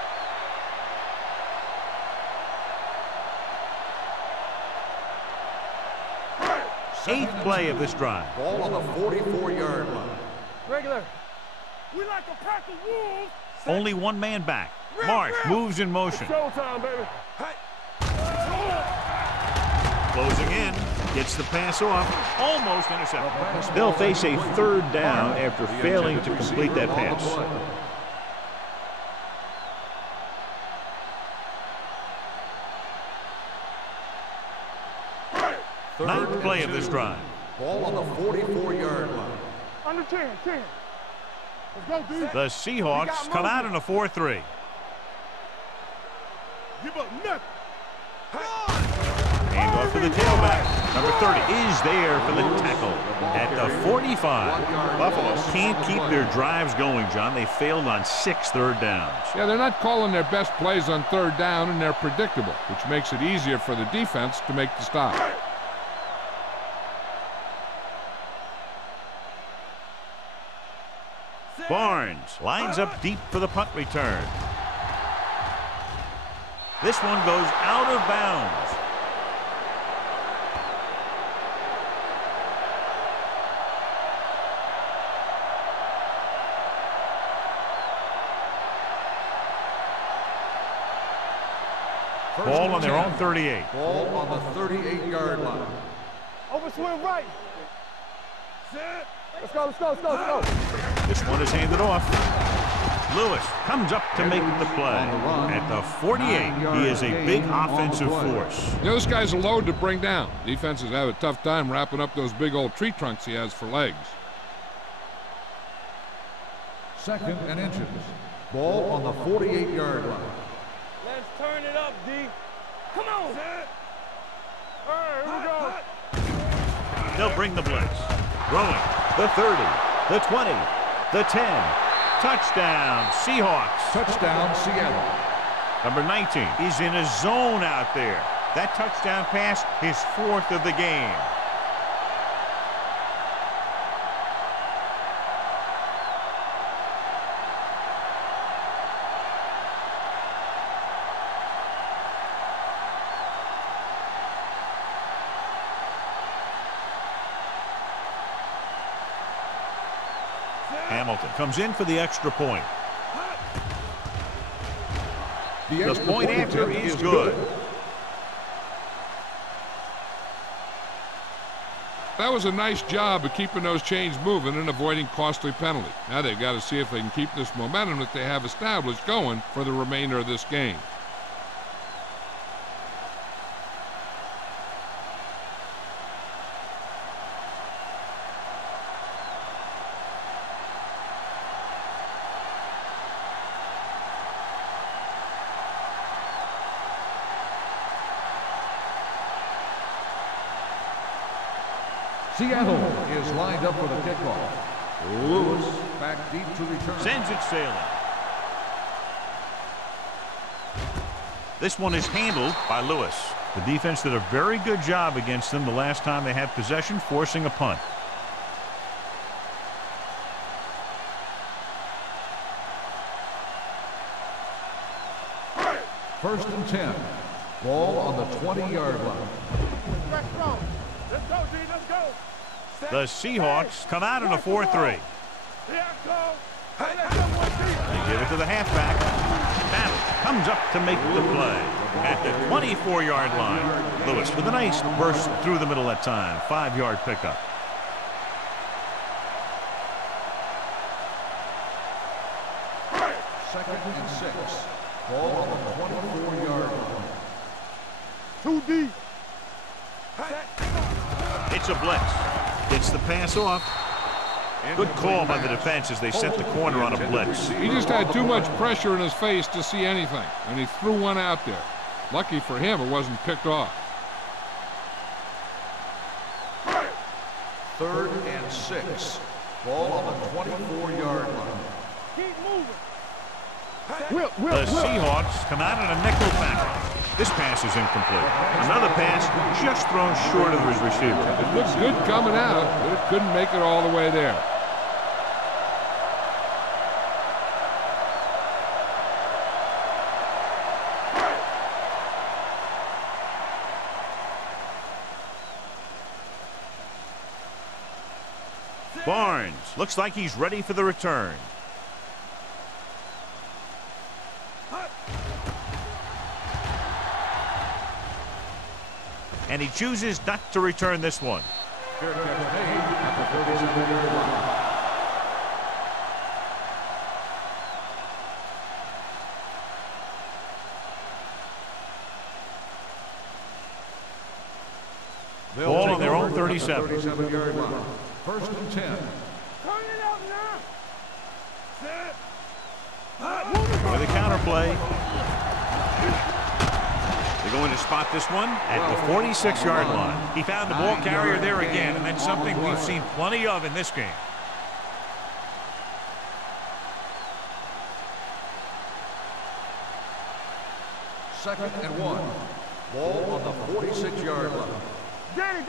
Eighth play of this drive. Ball on the 44-yard line. Regular. We like a pack of wolves. Only one man back. Marsh moves in motion. Showtime, baby. Closing in. Gets the pass off. Almost intercepted. They'll face a third down after failing to complete that pass. Ninth play of this drive. Ball on the 44-yard line. Under 10. Let's go, D. The Seahawks come out in a 4-3. Give up nothing. Hand off to the tailback. Number 30 is there for the tackle at the 45. Buffalo can't keep their drives going, John. They failed on 6 third downs. Yeah, they're not calling their best plays on third down, and they're predictable, which makes it easier for the defense to make the stop. Barnes lines up deep for the punt return. This one goes out of bounds. Ball on their own 38. Ball on the 38-yard line. Over swing right. Let's go. This one is handed off. Lewis comes up to make the play. At the 48, he is a big offensive force. You know, this guy's a load to bring down. Defenses have a tough time wrapping up those big old tree trunks he has for legs. Second and inches. Ball on the 48-yard line. Let's turn it up, D. Come on. All right, here we go. They'll bring the blitz. Throwing. The 30, the 20, the 10. Touchdown, Seahawks. Touchdown, Seattle. Number 19 is in a zone out there. That touchdown pass, his 4th of the game. Hamilton comes in for the extra point. The point after is good. That was a nice job of keeping those chains moving and avoiding costly penalties. Now they've got to see if they can keep this momentum that they have established going for the remainder of this game. Seattle is lined up for the kickoff. Lewis back deep to return. Sends it sailing. This one is handled by Lewis. The defense did a very good job against them the last time they had possession, forcing a punt. First and 10. Ball on the 20-yard line. Let's go. Let's go, G. Let's go. The Seahawks come out in a 4-3. Here I go. Hey, let's go, one team. They give it to the halfback. Battle comes up to make the play at the 24-yard line. Lewis with a nice burst through the middle that time. 5-yard pickup. Second and 6. Ball on the 24-yard line. Too deep. It's a blitz. Gets the pass off. Good call by the defense as they set the corner on a blitz. He just had too much pressure in his face to see anything, and he threw one out there. Lucky for him, it wasn't picked off. Third and 6. Ball on the 24-yard line. Keep moving. The Seahawks come out in a nickel package. This pass is incomplete. Another pass just thrown short of his receiver. It looked good coming out, but it couldn't make it all the way there. Barnes looks like he's ready for the return. And he chooses not to return this one. Fair catch made at the 37-yard line. Ball on their own 37. 37-yard line. First and 10. Turn it up now. For the counter play. They're going to spot this one at the 46-yard line. He found the ball carrier there again, and that's something we've seen plenty of in this game. Second and 1. Ball on the 46-yard line. Danny.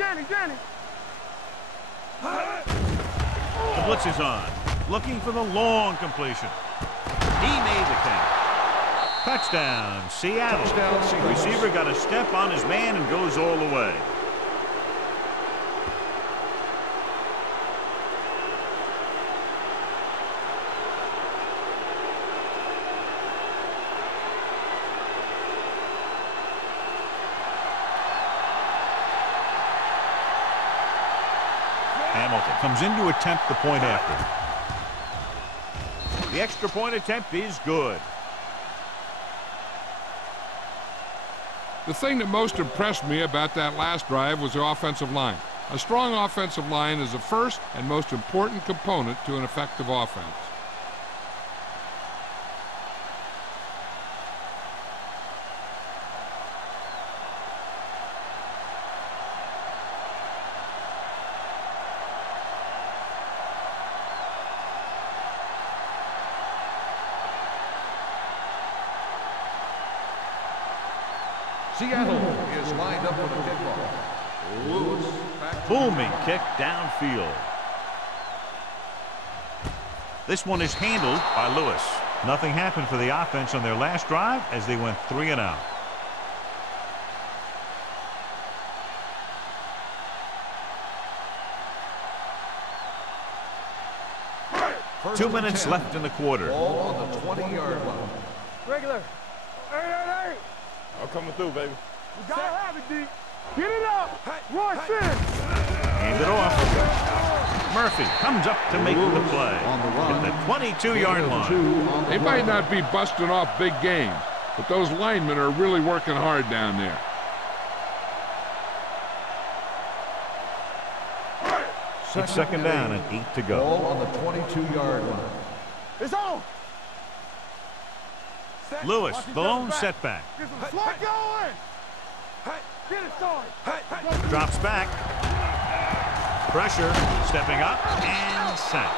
The blitz is on. Looking for the long completion. He made the catch. Touchdown, Seattle. Touchdown, Seahawks. The receiver got a step on his man and goes all the way. Hamilton comes in to attempt the point after. The extra point attempt is good. The thing that most impressed me about that last drive was the offensive line. A strong offensive line is the first and most important component to an effective offense. Seattle is lined up for the kickoff. Lewis back. Booming kick downfield. This one is handled by Lewis. Nothing happened for the offense on their last drive as they went 3 and out. First 2 and minutes 10. left in the quarter. Ball on the 20-yard line. Regular. Hey. I'm coming through, baby. You gotta have it, D. Get it up. Run, sit. Hand it off. Murphy comes up to make the play on the run. at the 22-yard line. They might not be busting off big games, but those linemen are really working hard down there. It's second down and 8 to go. Ball on the 22-yard line. It's on. Lewis, the lone setback. Get some slot going. Get it started. Drops back. Pressure, stepping up, and sack.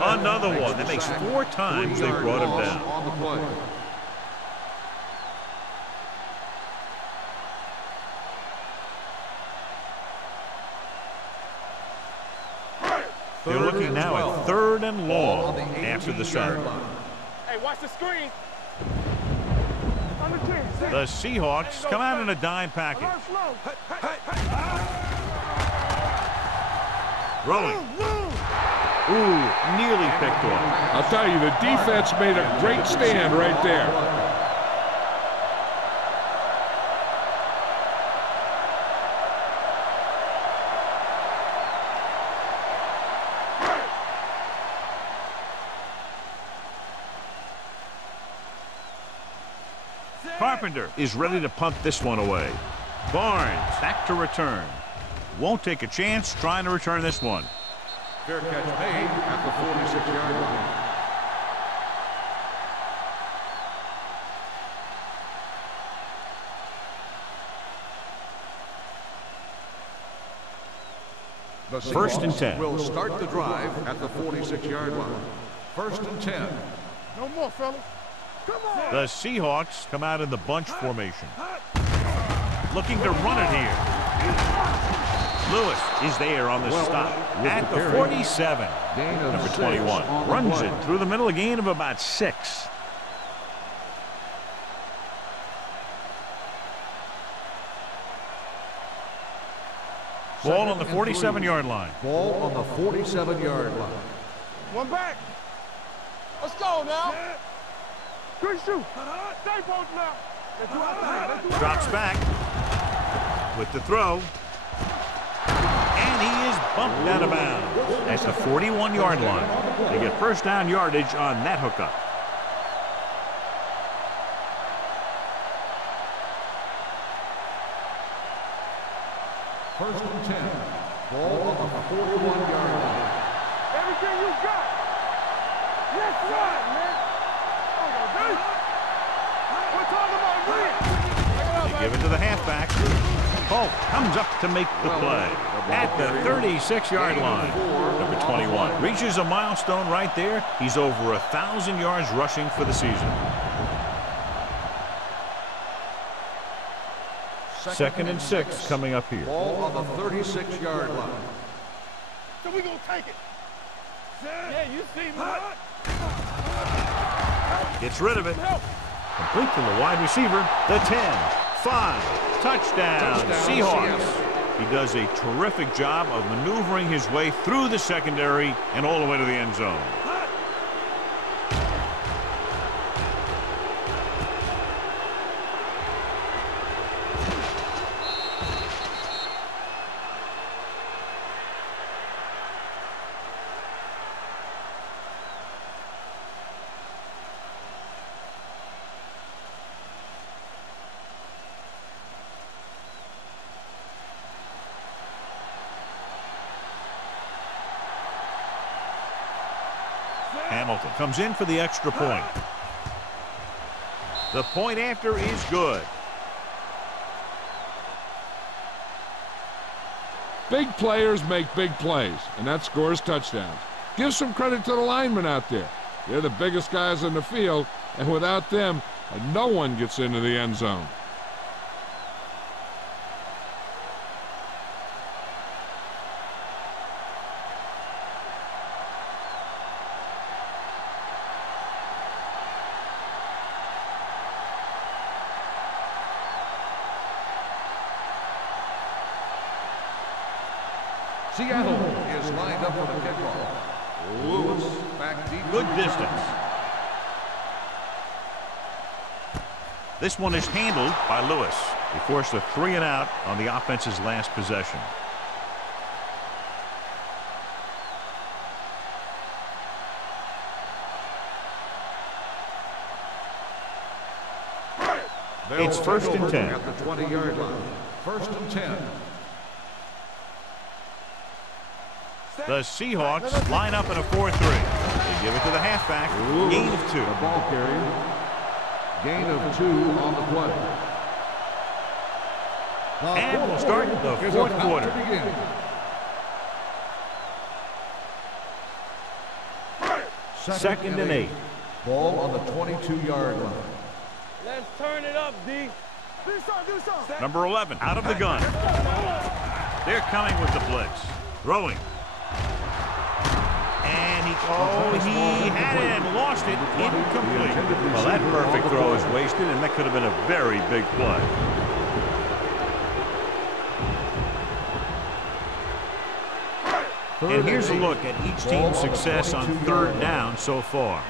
Another one. That makes 4 times they brought him down. On the play. They're looking now at 3rd and long after the sack. Hey, watch the screen. On the 10. The Seahawks come out in a dime package. Rolling. Ooh, nearly picked off. I'll tell you, the defense made a great stand right there. Carpenter is ready to punt this one away. Barnes back to return. Won't take a chance trying to return this one. Fair catch made at the 46-yard line. The First and 10. Will start the drive at the 46-yard line. 1st and 10. No more, fellas. Come on. The Seahawks come out in the bunch formation. Looking to run it here. Lewis is there on the stop at the 47. Number 21 runs it through the middle, a gain of about 6. Ball on the 47-yard line. Ball on the 47-yard line. One back. Let's go now. Good shoot. Stay posted now. Drops back with the throw. And he is bumped out of bounds at the 41-yard line. They get first down yardage on that hookup. First and 10. Ball on the 41-yard line. Everything you got. Yes, sir, man. We're talking about They give it to the halfback. Polk comes up to make the play at the 36-yard line. Number 21 reaches a milestone right there. He's over 1,000 yards rushing for the season. 2nd and 6 coming up here. Ball on the 36-yard line. So we gonna take it. Yeah, you see me. Gets rid of it. Complete to the wide receiver. The 10. 5. Touchdown, Seahawks. He does a terrific job of maneuvering his way through the secondary and all the way to the end zone. Hamilton comes in for the extra point. The point after is good. Big players make big plays, and that scores touchdowns. Give some credit to the linemen out there. They're the biggest guys in the field, and without them, no one gets into the end zone. Seattle is lined up for the kickoff. Lewis back deep. Good distance. This one is handled by Lewis. He forced a 3 and out on the offense's last possession. It's 1st and 10. At the 20-yard line. 1st and 10. The Seahawks line up in a 4-3. They give it to the halfback. Gain of 2. The ball carrier. Gain of 2 on the play. And we'll start the Here's a fourth foul quarter. to begin. Second and 8. Ball on the 22-yard line. Let's turn it up, D. Do something. Number 11 out of the gun. They're coming with the blitz. Throwing. And he had it and lost it. Incomplete. Well, that perfect throw is wasted, and that could have been a very big play. And here's a look at each team's success on third down so far.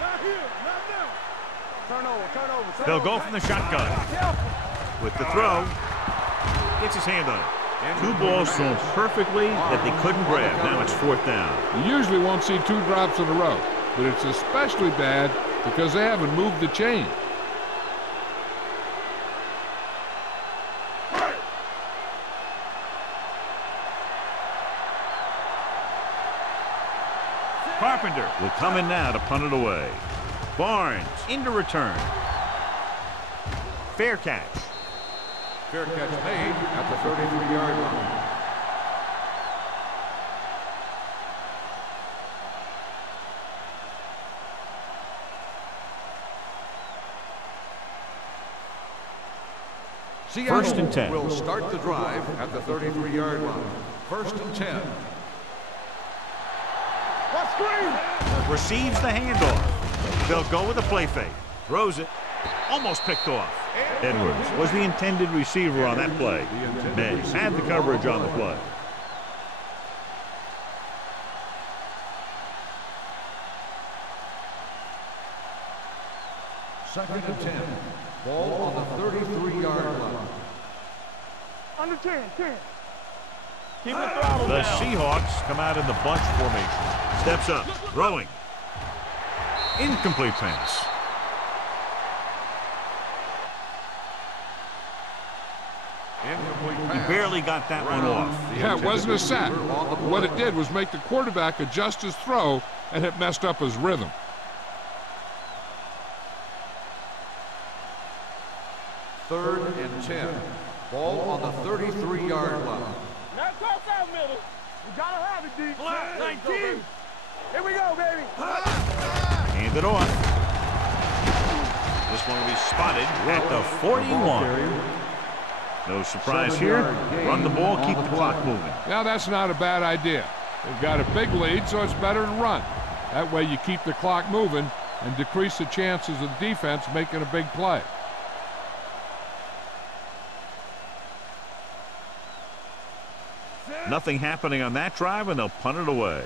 They'll go from the shotgun. With the throw, gets his hand on it. 2 balls thrown perfectly that they couldn't grab. Now it's fourth down. You usually won't see 2 drops in a row, but it's especially bad because they haven't moved the chain. Carpenter will come in now to punt it away. Barnes into return. Fair catch. Fair catch made at the 33-yard line. First and 10. Will start the drive at the 33-yard line. First and 10. Receives the handoff. They'll go with a play fake. Throws it. Almost picked off. Edwards was the intended receiver on that play. May had the coverage on the play. Second and 10. Ball on the 33-yard line. Under 10. Keep the throttle The down. Seahawks come out in the bunch formation. Steps up. Throwing. Incomplete pass. He barely got that one off. Yeah, it wasn't a sack. What it did was make the quarterback adjust his throw, and it messed up his rhythm. Third and 10. Ball on the 33-yard line. Now toss out middle. We gotta have it, D. 19. Here we go, baby. Hand it off. This one will be spotted at the 41. No surprise here. Run the ball, keep the clock moving. Now, that's not a bad idea. They've got a big lead, so it's better to run. That way you keep the clock moving and decrease the chances of the defense making a big play. Nothing happening on that drive, and they'll punt it away.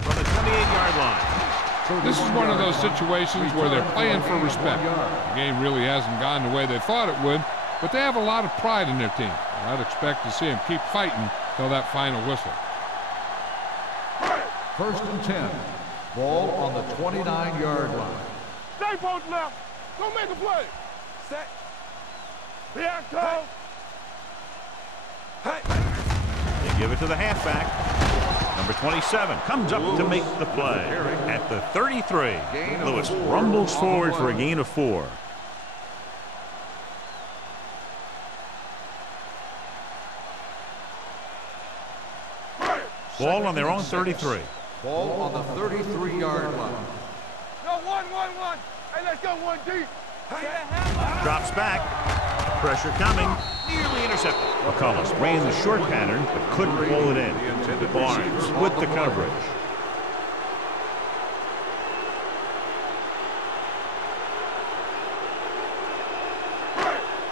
From the 28-yard line. This is one of those situations where they're playing for respect. The game really hasn't gone the way they thought it would, but they have a lot of pride in their team. I'd expect to see them keep fighting till that final whistle. First and 10. Ball on the 29-yard line. Stay post left. Go make a play. Set. React, Cole. They give it to the halfback. Number 27 comes up to make the play at the 33. Lewis rumbles forward for a gain of 4. Ball on their own 33. Ball on the 33-yard line. No, 1. Hey, let's go 1 deep. Drops back. Pressure coming. Nearly intercepted. McCullough ran the short pattern but couldn't pull it in. Barnes with the coverage.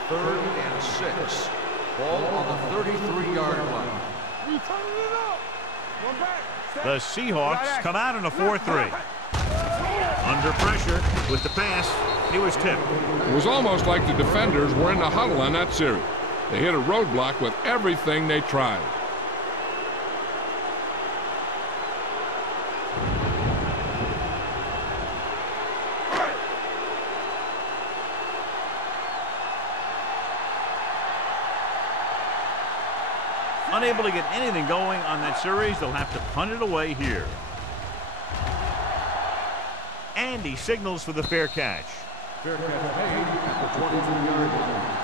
Third and 6. Ball on the 33-yard line. We turning it up. One back. The Seahawks come out in a 4-3. Under pressure with the pass. He was tipped. It was almost like the defenders were in the huddle on that series. They hit a roadblock with everything they tried. Unable to get anything going on that series, they'll have to punt it away here. And he signals for the fair catch. Fair catch made at the 22-yard line.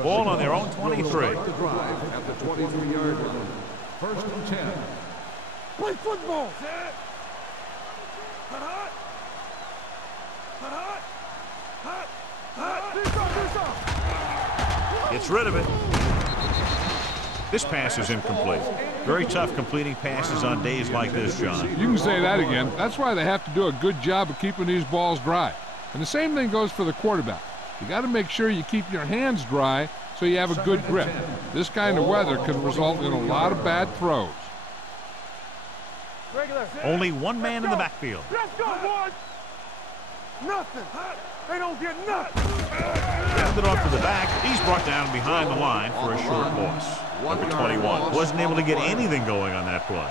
Ball on their own 23. Start the drive at the 23-yard line. First and 10. Play football. Hut, hut. Hut, hut. Hut, hut. This up. Gets rid of it. This pass is incomplete. Very tough completing passes on days like this, John. You can say that again. That's why they have to do a good job of keeping these balls dry. And the same thing goes for the quarterback. You got to make sure you keep your hands dry so you have a good grip. This kind of weather can result in a lot of bad throws. Regular. Only one man in the backfield. Let's go, boys. Nothing. They don't get nothing. Handed off to the back. He's brought down behind the line for a short loss. Number 21 wasn't able to get anything going on that play.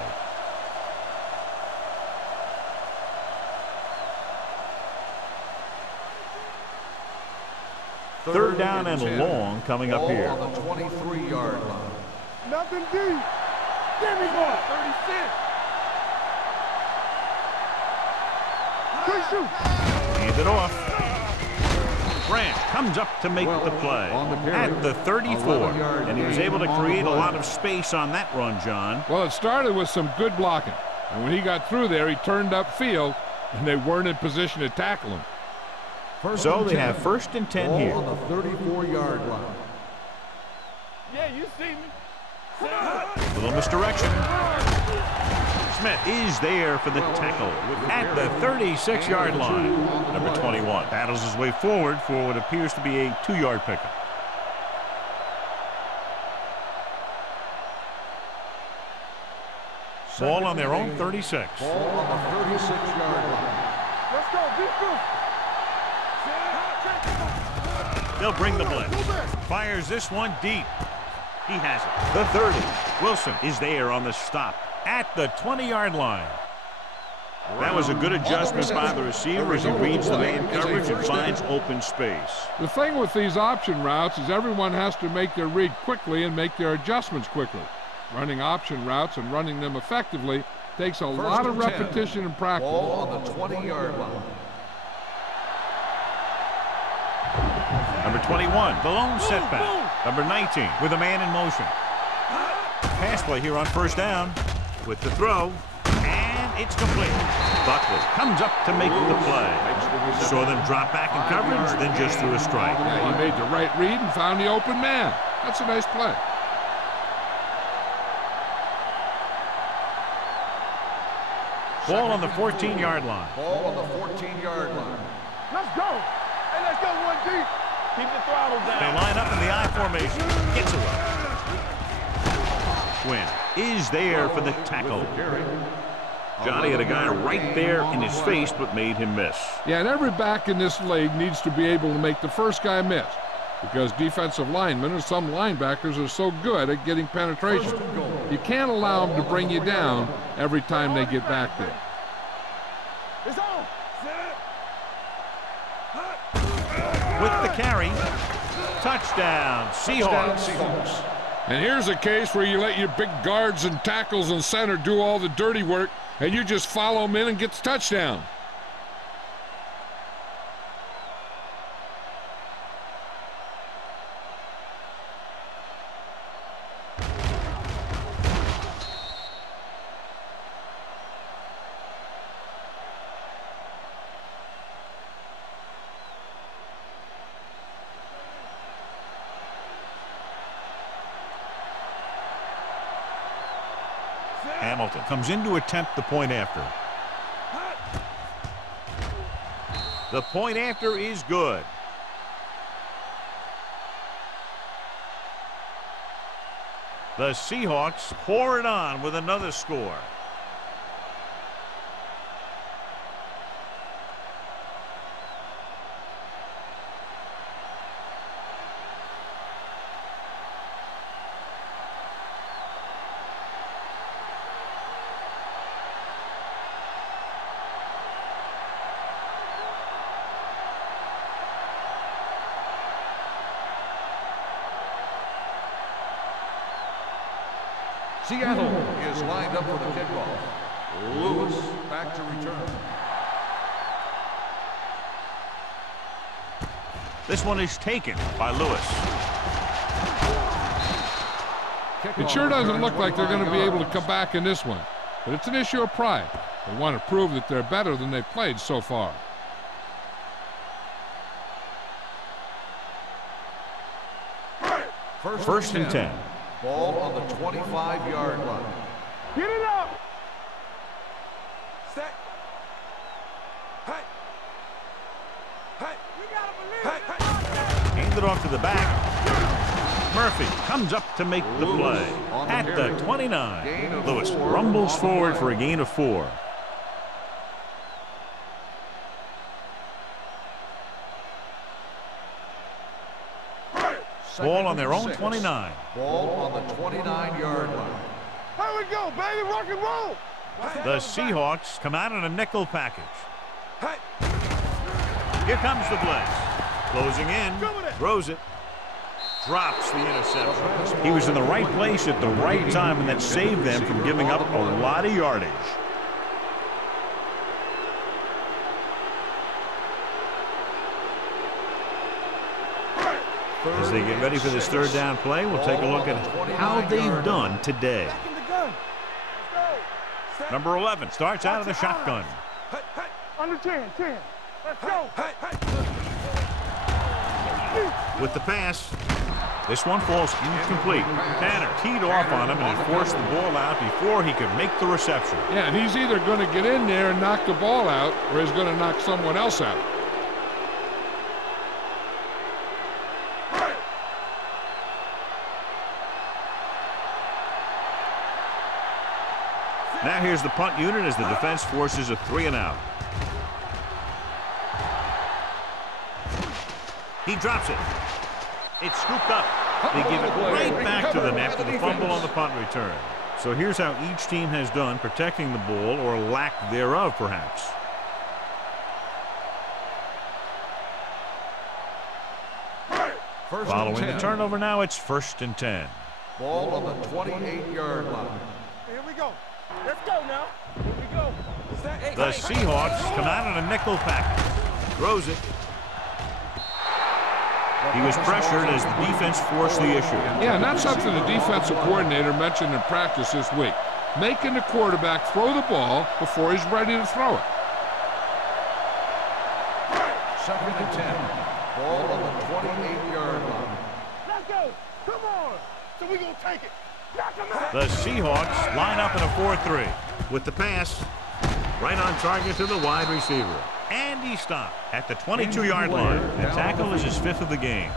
Third down and long coming up here. On the 23-yard line. Nothing deep. Give me ball. 36. Good shoot. Hand it off. Branch comes up to make the play at the 34. And he was able to create a lot of space on that run, John. Well, it started with some good blocking. And when he got through there, he turned upfield, and they weren't in position to tackle him. So they have first and 10 here. On the 34-yard line. Yeah, you see me. Little misdirection. Smith is there for the tackle at the 36-yard line. Number 21 battles his way forward for what appears to be a 2-yard pickup. Ball on their own 36. Ball on the 36-yard line. Let's go. Be good. They'll bring the blitz. Fires this one deep. He has it. The 30. Wilson is there on the stop at the 20-yard line. That was a good adjustment by the receiver as he reads the man coverage and finds open space. The thing with these option routes is everyone has to make their read quickly and make their adjustments quickly. Running option routes and running them effectively takes a lot of repetition and practice. Ball on the 20-yard line. Number 21, the lone setback. Number 19 with a man in motion. Pass play here on first down with the throw, and it's complete. Buckley comes up to make the play. Saw them drop back in coverage, then just threw a strike. Yeah, he made the right read and found the open man. That's a nice play. Ball on the 14-yard line. Ball on the 14-yard line. Let's go. Hey, let's go one deep. Keep the throttle down. They line up in the I formation. Gets away. Quinn is there for the tackle. Johnny had a guy right there in his face, but made him miss. Yeah, and every back in this league needs to be able to make the first guy miss, because defensive linemen and some linebackers are so good at getting penetration. You can't allow them to bring you down every time they get back there. It's on. With the carry, touchdown, Seahawks. And here's a case where you let your big guards and tackles and center do all the dirty work, and you just follow them in and get the touchdown. Hamilton comes in to attempt the point after. The point after is good. The Seahawks pour it on with another score. Seattle is lined up for the kickoff. Lewis back to return. This one is taken by Lewis. It sure doesn't look like they're going to be able to come back in this one, but it's an issue of pride. They want to prove that they're better than they've played so far. First and 10. Ball on the 25-yard line. Get it up. Set. Hey. Hey. We gotta believe it. Hand it off to the back. Murphy comes up to make the play at the 29. Lewis rumbles forward for a gain of 4. Ball on their own 29. Ball on the 29-yard line. Here we go, baby. Rock and roll. The Seahawks come out in a nickel package. Here comes the blitz. Closing in. Throws it. Drops the interception. He was in the right place at the right time, and that saved them from giving up a lot of yardage. As they get ready for this third down play, we'll take a look at how they've done today. Number 11 starts out of the shotgun. Under 10. Let's go. With the pass, this one falls incomplete. Tanner teed off on him, and he forced the ball out before he could make the reception. Yeah, and he's either going to get in there and knock the ball out, or he's going to knock someone else out. Now here's the punt unit as the defense forces a 3-and-out. He drops it. It's scooped up. They give it right back to them after the fumble on the punt return. So here's how each team has done protecting the ball, or lack thereof, perhaps. Following the turnover now, it's 1st and 10. Ball on the 28-yard line. Here we go. Let's go now. Here we go. The Seahawks come out in a nickel package. Throws it. He was pressured as the defense forced the issue. Yeah, and that's something the defensive coordinator mentioned in practice this week. Making the quarterback throw the ball before he's ready to throw it. 2nd and 10. Ball on the 28-yard line. Let's go. Come on. So we're going to take it. The Seahawks line up in a 4-3 with the pass right on target to the wide receiver. And he stopped at the 22-yard line. The tackle is his 5th of the game.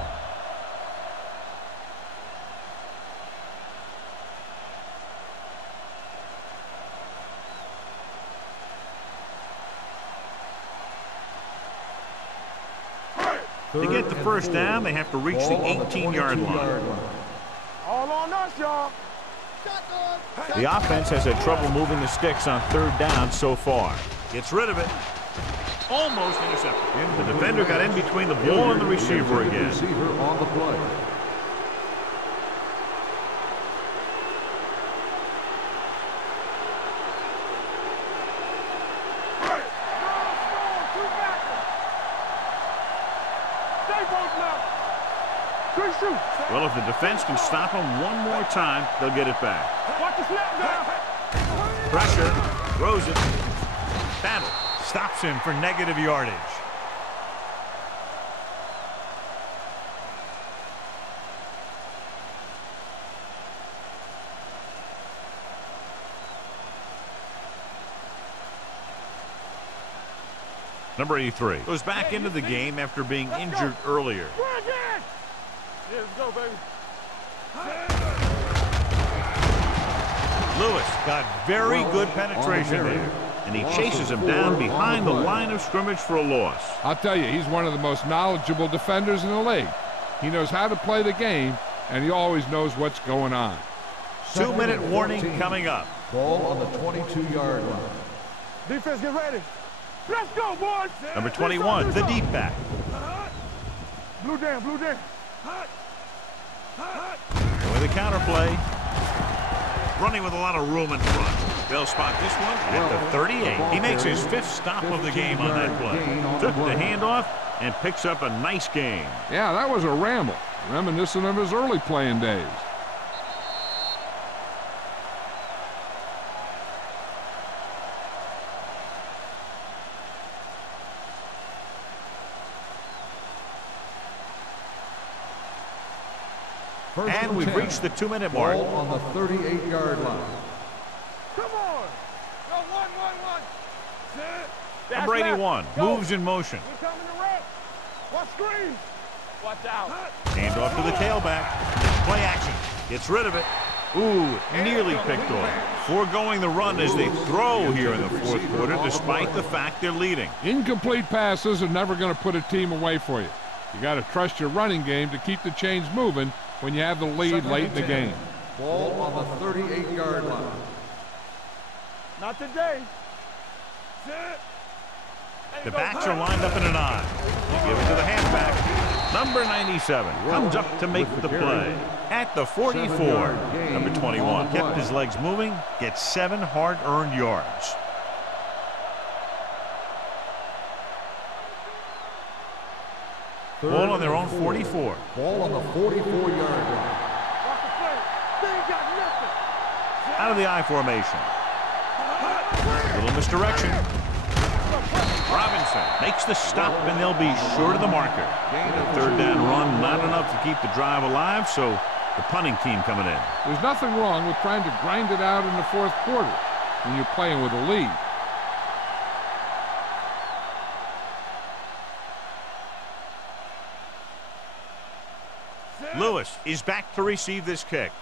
To get the first down, they have to reach the 18-yard line. All on us, y'all. The offense has had trouble moving the sticks on 3rd down so far. Gets rid of it. Almost intercepted. The defender got in between the ball and the receiver again. Receiver on the play. Well, if the defense can stop him one more time, they'll get it back. Watch the snap down. Pressure. Throws it. Battle. Stops him for negative yardage. Number 83 goes back into the game after being injured earlier. Let's go, baby. Lewis got very good penetration there, and he chases him down behind the line of scrimmage for a loss. I'll tell you, he's one of the most knowledgeable defenders in the league. He knows how to play the game, and he always knows what's going on. 2-minute warning coming up. Ball on the 22-yard line. Defense, get ready. Let's go, boys. Number 21, the deep back. Blue down, blue down. With a counter play. running with a lot of room in front. They'll spot this one at the 38. He makes his 5th stop of the game on that play. Took the handoff and picks up a nice gain. Yeah, that was a ramble, reminiscent of his early playing days. And we've reached the 2-minute mark. Ball on the 38-yard line. Come on. Go 1-1-1. Sit. Number 81 moves in motion. We're coming to wreck. Watch screen. Watch out. Hand off to the tailback. Play action. Gets rid of it. Ooh, nearly picked off. Foregoing the run as they throw here in the 4th quarter, despite the fact they're leading. Incomplete passes are never going to put a team away for you. You got to trust your running game to keep the chains moving when you have the lead late in the game. Ball on the 38-yard line. Not today. Sit. The backs are lined up in an I. They give it to the halfback. Number 97 comes up to make the play. At the 44, number 21 kept his legs moving, gets 7 hard-earned yards. Ball on their own 44. Ball on the 44-yard line. Watch the play. They ain't got nothing. Out of the I formation. Little misdirection. Robinson makes the stop, and they'll be short of the marker. 3rd down run, not enough to keep the drive alive, so the punting team coming in. There's nothing wrong with trying to grind it out in the 4th quarter when you're playing with a lead. Lewis is back to receive this kick.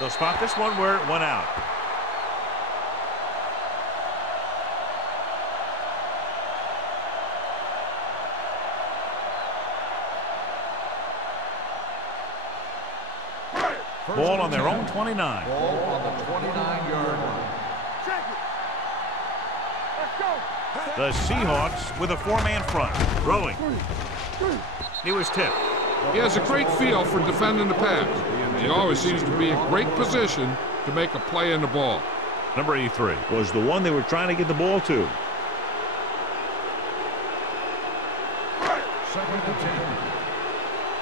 They'll spot this one where it went out. Ball on their own 29. Ball on the 29-yard line. Check it. Let's go. The Seahawks with a 4-man front. Throwing. He was tipped. He has a great feel for defending the pass. He always seems to be in great position to make a play in the ball. Number 83 was the one they were trying to get the ball to. 2nd and 10.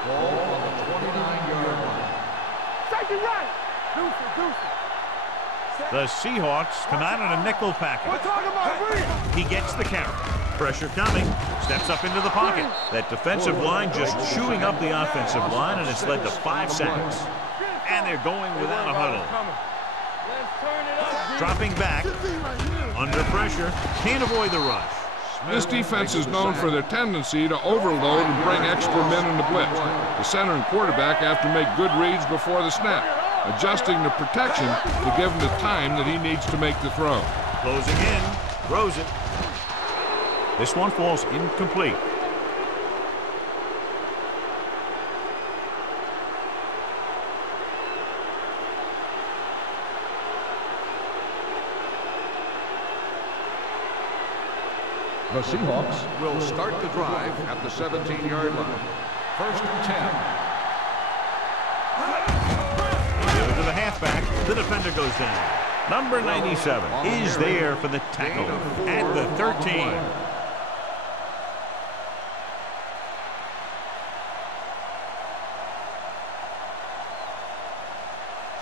Ball on the 29-yard line. Safety right. Deuce it. The Seahawks come out in a nickel package. We're talking about free. He gets the count. Pressure coming. Steps up into the pocket. That defensive line just chewing up the offensive line, and it's led to 5 sacks. And they're going without a huddle. Let's turn it up. Dropping back. Under pressure. Can't avoid the rush. This defense is known for their tendency to overload and bring extra men in the blitz. The center and quarterback have to make good reads before the snap, adjusting the protection to give him the time that he needs to make the throw. Closing in. Throws it. This one falls incomplete. The Seahawks will start the drive at the 17-yard line. 1st and 10. Give it to the halfback. The defender goes down. Number 97 is there for the tackle at the 13.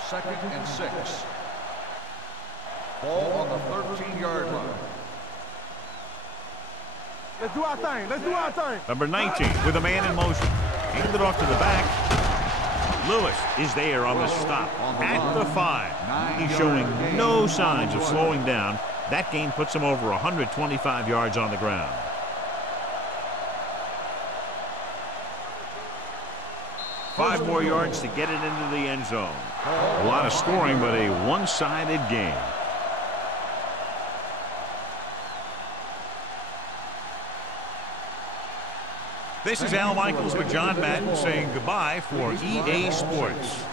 Second and 6. Ball on the 13-yard line. Let's do our thing. Let's do our thing. Number 19 with a man in motion. Handed off to the back. Lewis is there on the stop at the 5. He's showing no signs of slowing down. That gain puts him over 125 yards on the ground. Five more yards to get it into the end zone. A lot of scoring, but a one-sided game. This is Al Michaels with John Madden saying goodbye for EA Sports.